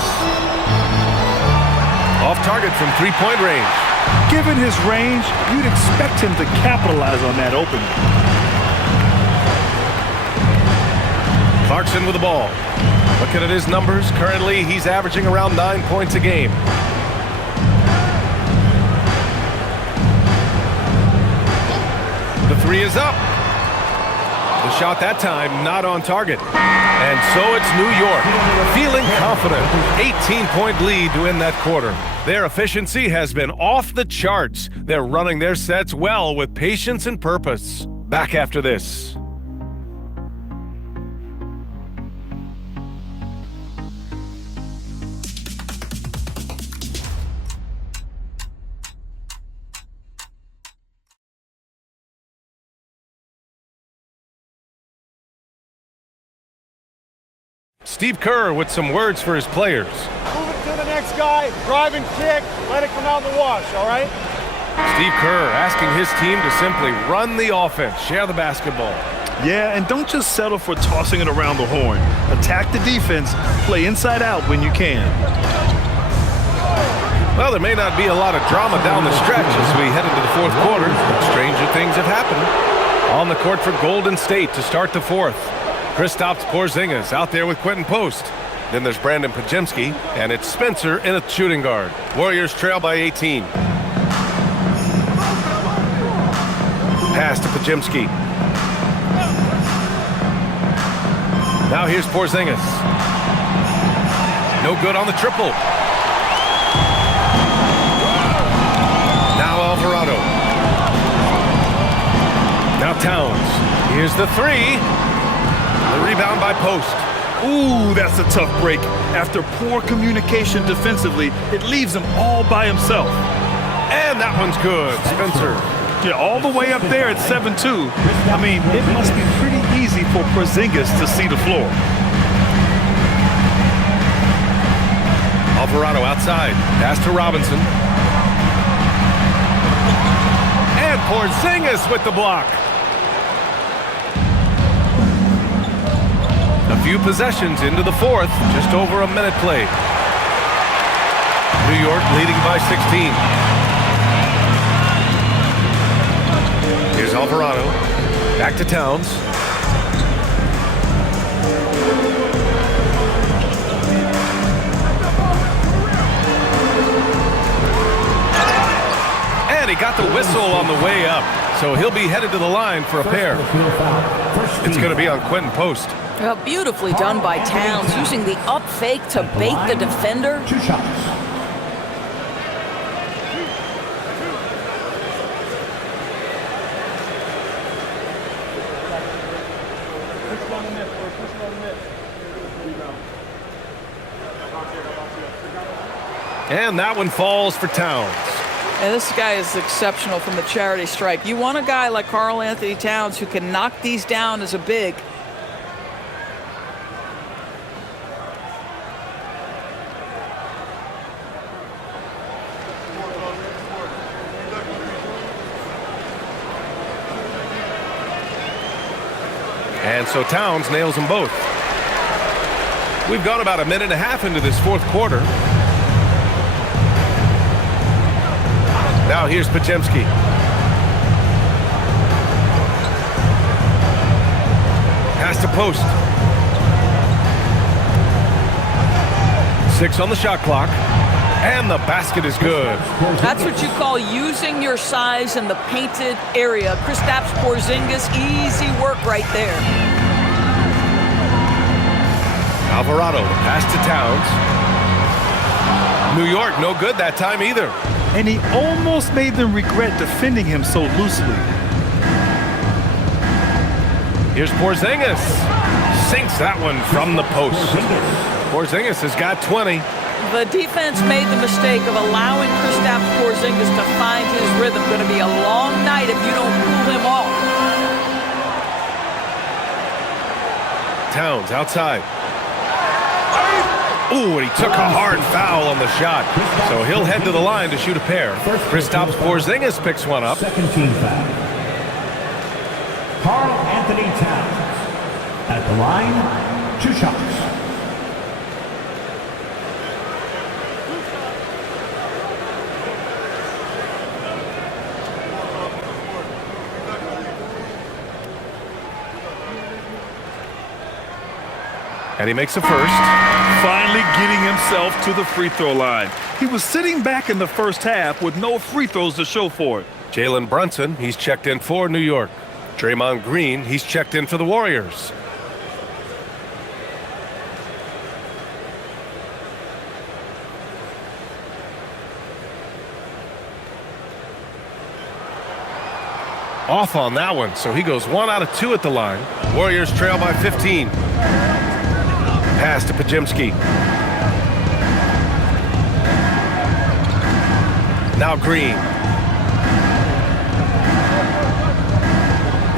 Off target from three-point range. Given his range, you'd expect him to capitalize on that opening. Clarkson with the ball. Looking at his numbers, currently he's averaging around 9 points a game. The 3 is up. The shot that time not on target. And so it's New York feeling confident. 18-point lead to win that quarter. Their efficiency has been off the charts. They're running their sets well with patience and purpose. Back after this. Steve Kerr with some words for his players. Move it to the next guy, drive and kick, let it come out in the wash, all right? Steve Kerr asking his team to simply run the offense, share the basketball. Yeah, and don't just settle for tossing it around the horn. Attack the defense, play inside out when you can. Well, there may not be a lot of drama down the stretch as we head into the fourth quarter, but stranger things have happened. On the court for Golden State to start the fourth. Kristaps Porzingis out there with Quentin Post. Then there's Brandon Pajemski, and it's Spencer in a shooting guard. Warriors trail by 18. Pass to Pajemski. Now here's Porzingis. No good on the triple. Now Alvarado. Now Towns. Here's the three. The rebound by Post. Ooh, that's a tough break. After poor communication defensively, it leaves him all by himself. And that one's good. Spencer. Yeah, all the way up there at 7-2. I mean, it must be pretty easy for Porzingis to see the floor. Alvarado outside. Pass to Robinson. And Porzingis with the block. A few possessions into the fourth. Just over a minute played. New York leading by 16. Here's Alvarado. Back to Towns. And he got the whistle on the way up. So he'll be headed to the line for a pair. It's going to be on Quentin Post. Well, beautifully done by Towns, using the up fake to bait the defender. 2 shots. And that one falls for Towns. And this guy is exceptional from the charity stripe. You want a guy like Karl Anthony Towns who can knock these down as a big. And so Towns nails them both. We've gone about a minute and a half into this fourth quarter. Now here's Pajemski. Pass to Post. 6 on the shot clock. And the basket is good. That's what you call using your size in the painted area. Kristaps Porzingis, easy work right there. Alvarado, the pass to Towns. New York, no good that time either. And he almost made them regret defending him so loosely. Here's Porzingis. Sinks that one from the post. Porzingis has got 20. The defense made the mistake of allowing Kristaps Porzingis to find his rhythm. Going to be a long night if you don't cool him off. Towns outside. Ooh, and he took a hard foul on the shot. So he'll head to the line to shoot a pair. Kristaps Porzingis picks one up. Second team foul. Karl Anthony Towns. At the line, 2 shots. And he makes a first. Finally getting himself to the free throw line. He was sitting back in the first half with no free throws to show for it. Jalen Brunson, he's checked in for New York. Draymond Green, he's checked in for the Warriors. Off on that one, so he goes 1 out of 2 at the line. Warriors trail by 15. Pass to Pajemski. Now Green.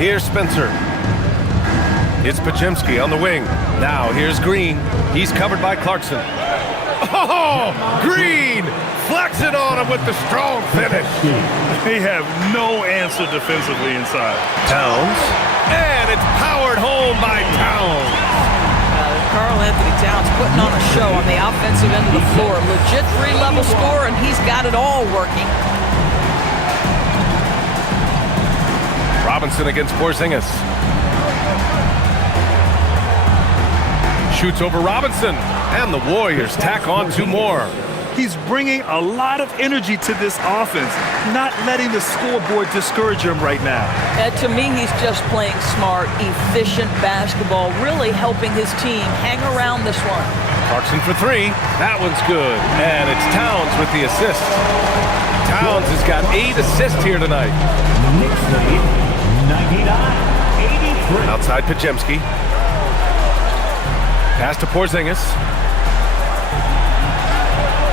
Here's Spencer. It's Pajemski on the wing. Now here's Green. He's covered by Clarkson. Oh, Green flexing on him with the strong finish. They have no answer defensively inside. Towns. And it's powered home by Towns. Karl Anthony Towns putting on a show on the offensive end of the floor. Legit three-level score, and he's got it all working. Robinson against Porzingis. Shoots over Robinson, and the Warriors tack on 2 more. He's bringing a lot of energy to this offense, not letting the scoreboard discourage him right now. And to me, he's just playing smart, efficient basketball, really helping his team hang around this one. Clarkson for 3. That one's good. And it's Towns with the assist. Towns has got 8 assists here tonight. Knicks lead 99-83. Outside Pajemski. Pass to Porzingis.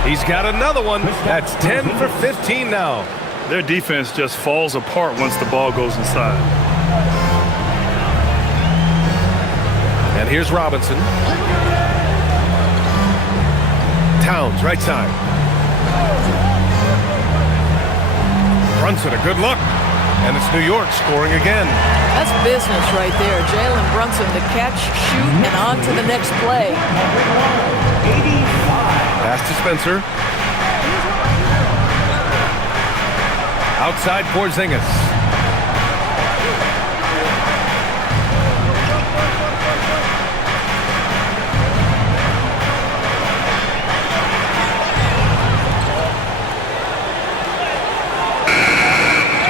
He's got another one. That's 10 for 15 now. Their defense just falls apart once the ball goes inside. And here's Robinson. Towns, right side. Brunson, a good look. And it's New York scoring again. That's business right there. Jalen Brunson, the catch, shoot, and on to the next play. 85. Pass to Spencer. Outside Porzingis.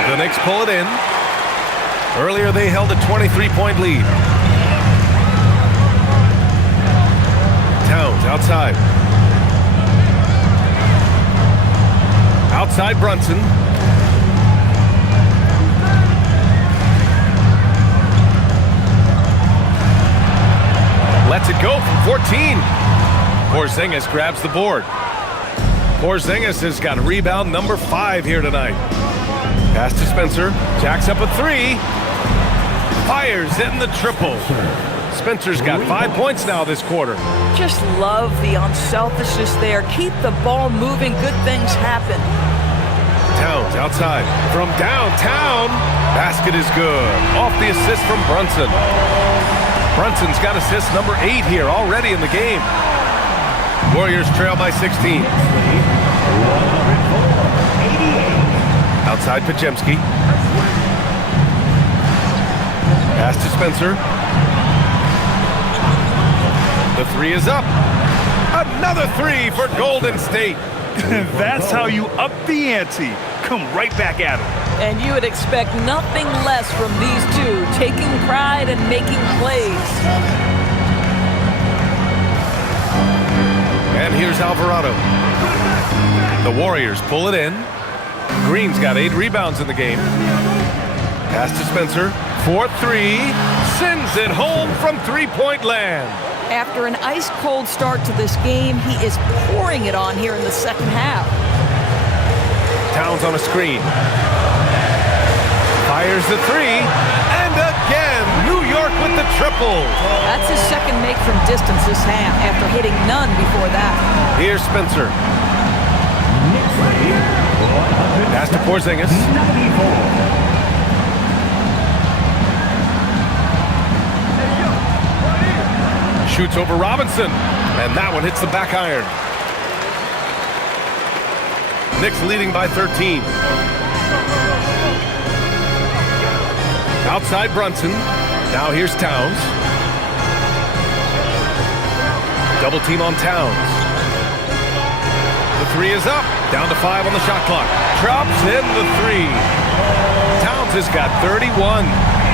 The Knicks pull it in. Earlier they held a 23-point lead. Towns outside. Outside Brunson. Lets it go from 14. Porzingis grabs the board. Porzingis has got rebound number 5 here tonight. Pass to Spencer. Jacks up a 3. Fires in the triple. Spencer's got 5 points now this quarter. Just love the unselfishness there. Keep the ball moving. Good things happen. Towns outside. From downtown. Basket is good. Off the assist from Brunson. Brunson's got assist number 8 here already in the game. Warriors trail by 16. Outside Pajemski. Pass to Spencer. The 3 is up. Another 3 for Golden State. That's how you up the ante. Come right back at him. And you would expect nothing less from these two, taking pride and making plays. And here's Alvarado. The Warriors pull it in. Green's got 8 rebounds in the game. Pass to Spencer. 4-3. Sends it home from three-point land. After an ice-cold start to this game, he is pouring it on here in the second half. Towns on a screen. Fires the 3. And again, New York with the triple. That's his second make from distance this half after hitting none before that. Here's Spencer. Pass to Porzingis. 94. Shoots over Robinson. And that one hits the back iron. Knicks leading by 13. Outside Brunson. Now here's Towns. Double team on Towns. The 3 is up. Down to 5 on the shot clock. Drops in the 3. Towns has got 31.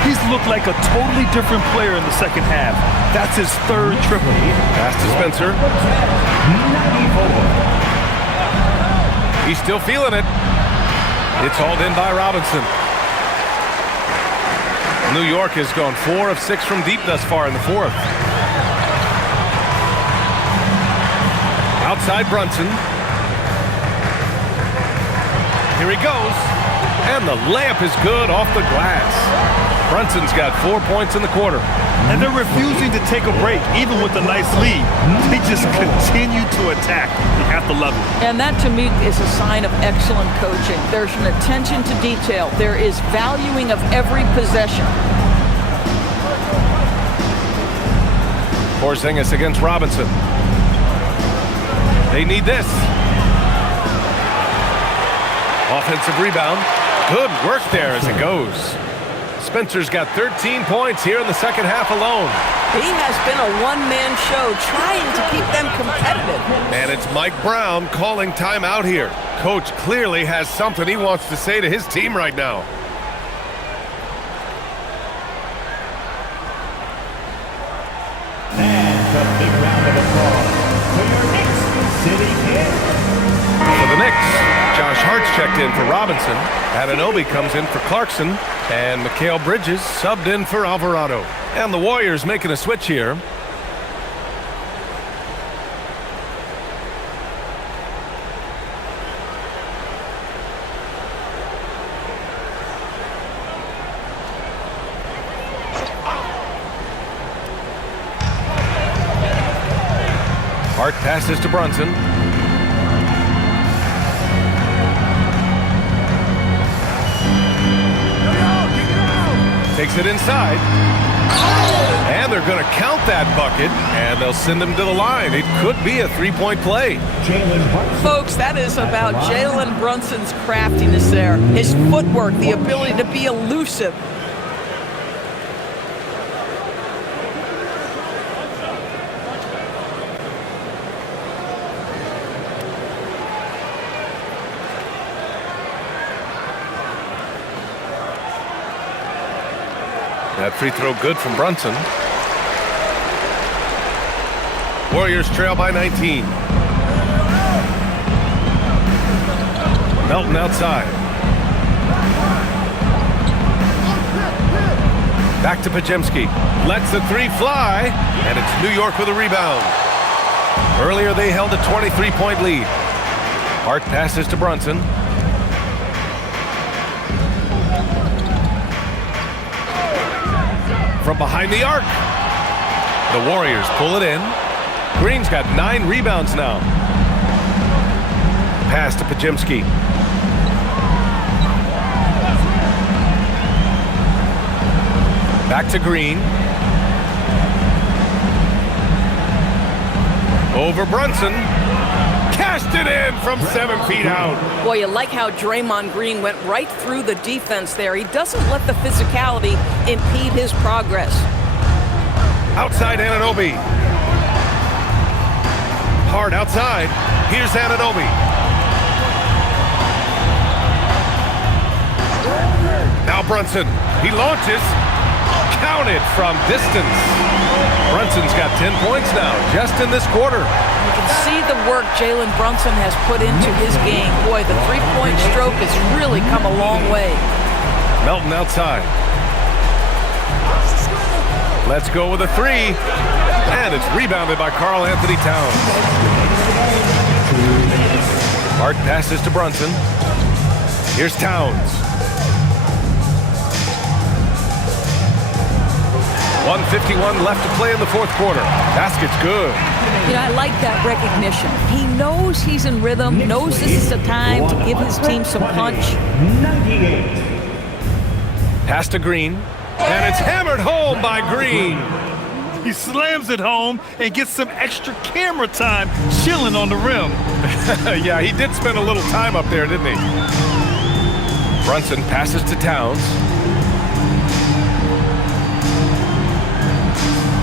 He's looked like a totally different player in the second half. That's his 3rd triple. Pass to Spencer. 94. He's still feeling it. It's hauled in by Robinson. New York has gone 4 of 6 from deep thus far in the 4th. Outside Brunson. Here he goes. And the layup is good off the glass. Brunson's got 4 points in the quarter. And they're refusing to take a break, even with a nice lead. They just continue to attack. You have to love it. And that, to me, is a sign of excellent coaching. There's an attention to detail. There is valuing of every possession. Porzingis against Robinson. They need this. Offensive rebound. Good work there as it goes. Spencer's got 13 points here in the second half alone. He has been a one-man show trying to keep them competitive. And it's Mike Brown calling timeout here. Coach clearly has something he wants to say to his team right now. And a big round of applause for your Knicks City Kid. For the Knicks, Josh Hart's checked in for Robinson. Anunoby comes in for Clarkson. And Mikal Bridges subbed in for Alvarado. And the Warriors making a switch here. Hart passes to Brunson. Takes it inside. And they're going to count that bucket, and they'll send him to the line. It could be a three-point play. Folks, that is about Jalen Brunson's craftiness there. His footwork, the ability to be elusive. That free throw good from Brunson. Warriors trail by 19. Melton outside. Back to Pajemski. Lets the three fly, and it's New York with a rebound. Earlier they held a 23-point lead. Hart passes to Brunson. From behind the arc. The Warriors pull it in. Green's got 9 rebounds now. Pass to Pajemski. Back to Green. Over Brunson. Cast it in from 7 feet out. Boy, you like how Draymond Green went right through the defense there. He doesn't let the physicality impede his progress. Outside Anunoby. Hard outside. Here's Anunoby. Now Brunson. He launches. Counted from distance. Brunson's got 10 points now, just in this quarter. You can see the work Jalen Brunson has put into his game. Boy, the three-point stroke has really come a long way. Melton outside. Let's go with a three. And it's rebounded by Karl Anthony Towns. Hart passes to Brunson. Here's Towns. 1:51 left to play in the fourth quarter. Basket's good. You know, I like that recognition. He knows he's in rhythm, knows this is the time to give his team some punch. 98. Pass to Green. And it's hammered home by Green. He slams it home and gets some extra camera time chilling on the rim. Yeah, he did spend a little time up there, didn't he? Brunson passes to Towns.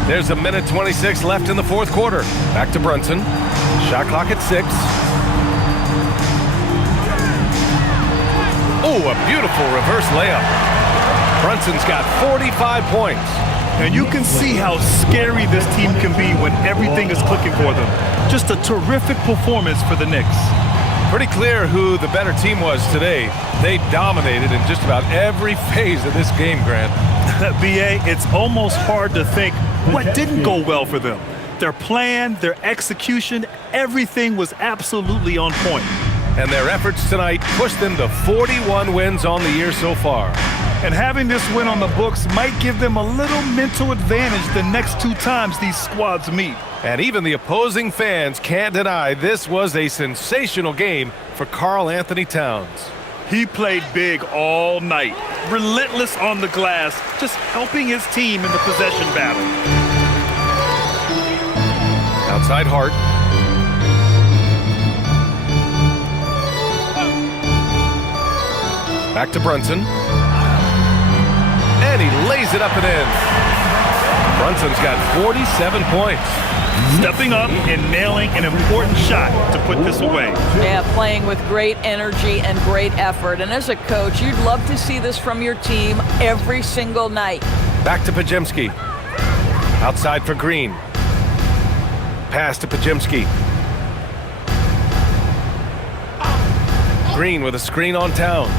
There's 1:26 left in the fourth quarter. Back to Brunson. Shot clock at 6. Oh, a beautiful reverse layup. Brunson's got 45 points. And you can see how scary this team can be when everything is clicking for them. Just a terrific performance for the Knicks. Pretty clear who the better team was today. They dominated in just about every phase of this game, Grant. BA, it's almost hard to think what didn't go well for them. Their plan, their execution, everything was absolutely on point. And their efforts tonight pushed them to 41 wins on the year so far. And having this win on the books might give them a little mental advantage the next 2 times these squads meet. And even the opposing fans can't deny this was a sensational game for Karl Anthony Towns. He played big all night, relentless on the glass, just helping his team in the possession battle. Outside Hart. Back to Brunson. And he lays it up and in. Brunson's got 47 points. Stepping up and nailing an important shot to put this away. Yeah, playing with great energy and great effort. And as a coach, you'd love to see this from your team every single night. Back to Pajemski. Outside for Green. Pass to Pajemski. Green with a screen on Towns.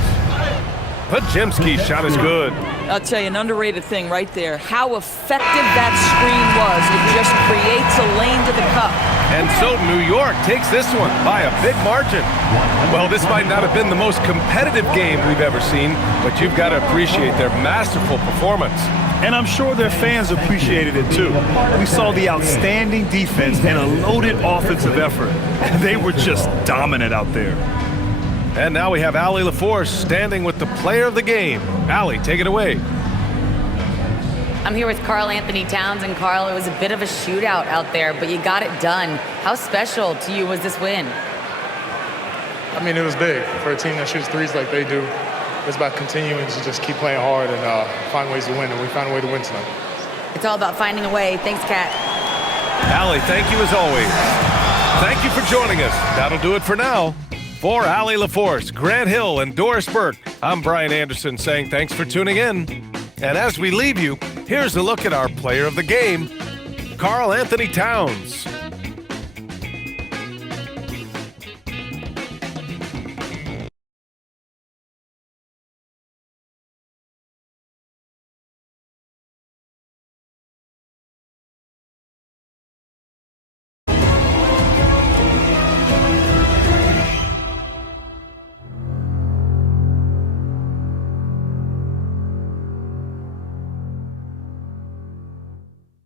Pajemski's shot is good. I'll tell you, an underrated thing right there. How effective that screen was. It just creates a lane to the cup. And so New York takes this one by a big margin. Well, this might not have been the most competitive game we've ever seen, but you've got to appreciate their masterful performance. And I'm sure their fans appreciated it too. We saw the outstanding defense and a loaded offensive effort. They were just dominant out there. And now we have Allie LaForce standing with the player of the game. Allie, take it away. I'm here with Karl Anthony Towns, and Karl, it was a bit of a shootout out there, but you got it done. How special to you was this win? I mean, it was big for a team that shoots threes like they do. It's about continuing to just keep playing hard and find ways to win, and we found a way to win tonight. It's all about finding a way. Thanks, Kat. Allie, thank you as always. Thank you for joining us. That'll do it for now. For Allie LaForce, Grant Hill, and Doris Burke, I'm Brian Anderson saying thanks for tuning in. And as we leave you, here's a look at our player of the game, Karl Anthony Towns.